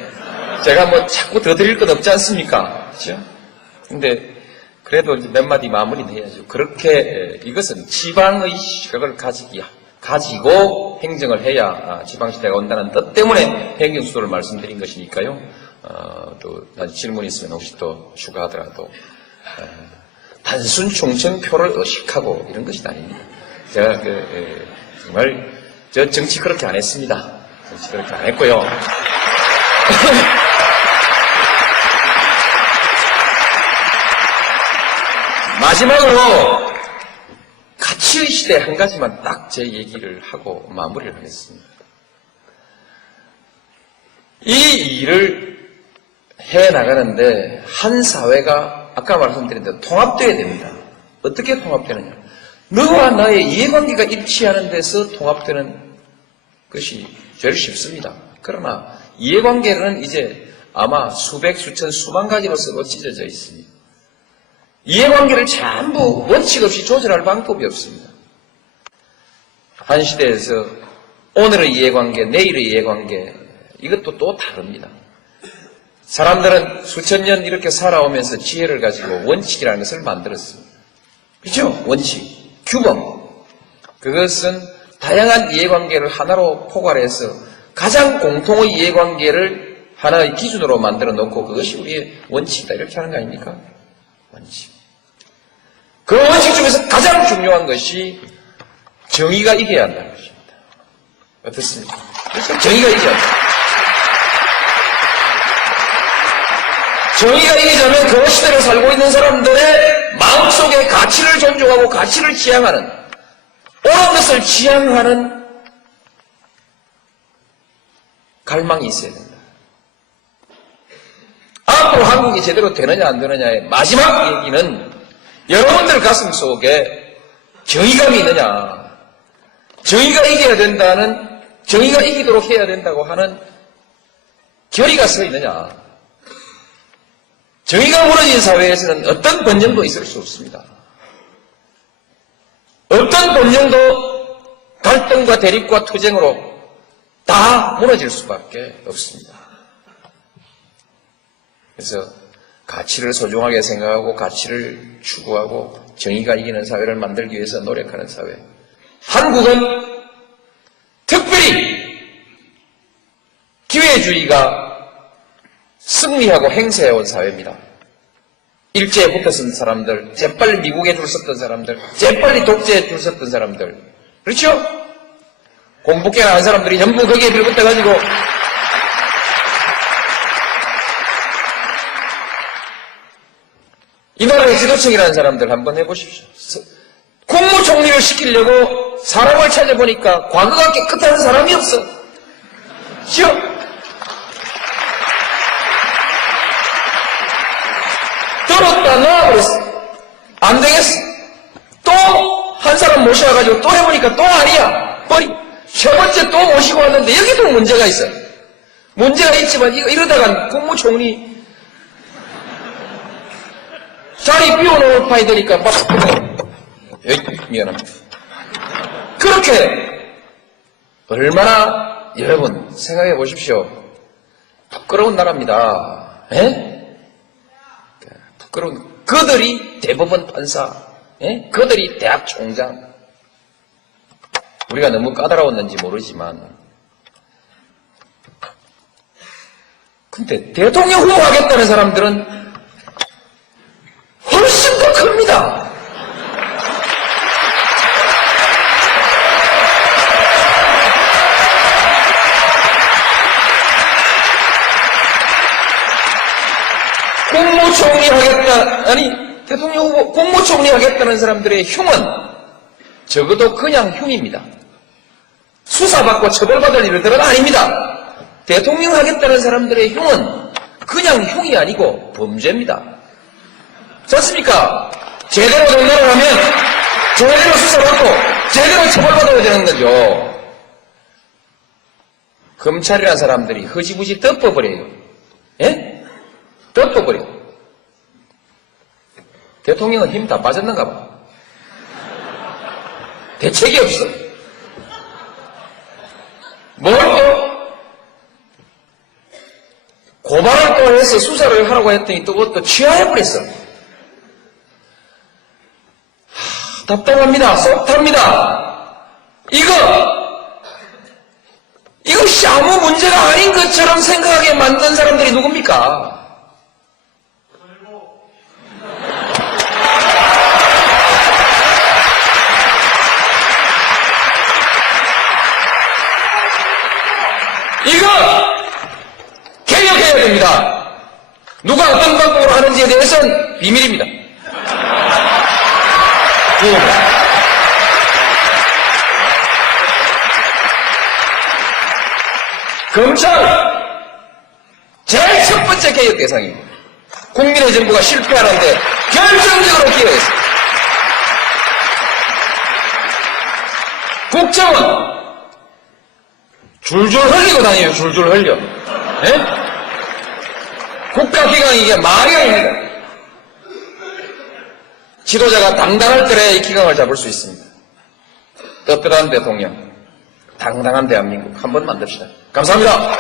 제가 뭐 자꾸 더 드릴 건 없지 않습니까? 그렇죠? 근데 그래도 이제 몇 마디 마무리는 해야죠. 그렇게 이것은 지방의 시각을 가지고 행정을 해야 지방시대가 온다는 뜻 때문에 행정수도를 말씀드린 것이니까요. 또 질문이 있으면 혹시 또 추가하더라도 단순 충청표를 의식하고 이런 것이 아닙니다. 제가 정말 저 정치 그렇게 안 했습니다. 정치 그렇게 안 했고요. 마지막으로 가치의 시대 한 가지만 딱 제 얘기를 하고 마무리를 하겠습니다. 이 일을 해나가는데 한 사회가 아까 말씀드린 대로 통합되어야 됩니다. 어떻게 통합되느냐? 너와 나의 이해관계가 일치하는 데서 통합되는 것이 제일 쉽습니다. 그러나 이해관계는 이제 아마 수백, 수천, 수만 가지로서 찢어져 있습니다. 이해관계를 전부 원칙 없이 조절할 방법이 없습니다. 한 시대에서 오늘의 이해관계, 내일의 이해관계, 이것도 또 다릅니다. 사람들은 수천 년 이렇게 살아오면서 지혜를 가지고 원칙이라는 것을 만들었습니다. 그렇죠? 원칙, 규범. 그것은 다양한 이해관계를 하나로 포괄해서 가장 공통의 이해관계를 하나의 기준으로 만들어 놓고 그것이 우리의 원칙이다 이렇게 하는 거 아닙니까? 원칙. 그 원칙 중에서 가장 중요한 것이 정의가 이겨야 한다는 것입니다. 어떻습니까? 그래서 정의가 이겨야 한다. 정의가 이기자면 그 시대를 살고 있는 사람들의 마음속에 가치를 존중하고 가치를 지향하는, 옳은 것을 지향하는 갈망이 있어야 된다. 앞으로 한국이 제대로 되느냐 안 되느냐의 마지막 얘기는 여러분들 가슴 속에 정의감이 있느냐, 정의가 이겨야 된다는, 정의가 이기도록 해야 된다고 하는 결의가 서 있느냐. 정의가 무너진 사회에서는 어떤 번영도 있을 수 없습니다. 어떤 번영도 갈등과 대립과 투쟁으로 다 무너질 수밖에 없습니다. 그래서 가치를 소중하게 생각하고 가치를 추구하고 정의가 이기는 사회를 만들기 위해서 노력하는 사회. 한국은 특별히 기회주의가 승리하고 행세해온 사회입니다. 일제에 붙었던 사람들, 재빨리 미국에 줄 섰던 사람들, 재빨리 독재에 줄 섰던 사람들, 그렇죠? 공부깨나 한 사람들이 전부 거기에 빌붙어가지고 이 나라의 지도층이라는 사람들 한번 해보십시오. 국무총리를 시키려고 사람을 찾아보니까 과거가 깨끗한 사람이 없어. 그렇죠? 들었다 놔버렸어. 안 되겠어. 또 한 사람 모셔와가지고 또 해보니까 또 아니야. 세 번째 또 모시고 왔는데 여기도 문제가 있어. 문제가 있지만 이러다가 국무총리 자리 비워놓을 판이 되니까 막 미안합니다. 그렇게 얼마나 여러분 생각해 보십시오. 부끄러운 나라입니다. 부끄러운 그들이 대법원 판사, 그들이 대학 총장. 우리가 너무 까다로웠는지 모르지만 근데 대통령 후보 하겠다는 사람들은 훨씬 더 큽니다. 국무총리 하겠다, 아니, 대통령 후보, 국무총리 하겠다는 사람들의 흉은 적어도 그냥 흉입니다. 수사받고 처벌받을 일들은 아닙니다. 대통령 하겠다는 사람들의 흉은 그냥 흉이 아니고 범죄입니다. 좋습니까? 제대로 된 일을 하면 제대로 수사받고 제대로 처벌받아야 되는 거죠. 검찰이라는 사람들이 허지부지 덮어버려요. 덮어버려. 대통령은 힘 다 빠졌는가 봐. 대책이 없어. 뭘 또 고발을 또 해서 수사를 하라고 했더니 또 그것도 취하해버렸어. 답답합니다. 속 탑니다. 이것이 아무 문제가 아닌 것처럼 생각하게 만든 사람들이 누굽니까? 이거 개혁해야 됩니다. 누가 어떤 방법으로 하는지에 대해서는 비밀입니다. 검찰 제일 첫 번째 개혁 대상입니다. 국민의 정부가 실패하는데 결정적으로 기여했습니다. 국정은 줄줄 흘리고 다녀요. 줄줄 흘려. 예? 국가기관이 이게 말이 아닙니다. 지도자가 당당할 때에 이 기강을 잡을 수 있습니다. 떳떳한 대통령, 당당한 대한민국 한번 만듭시다. 감사합니다.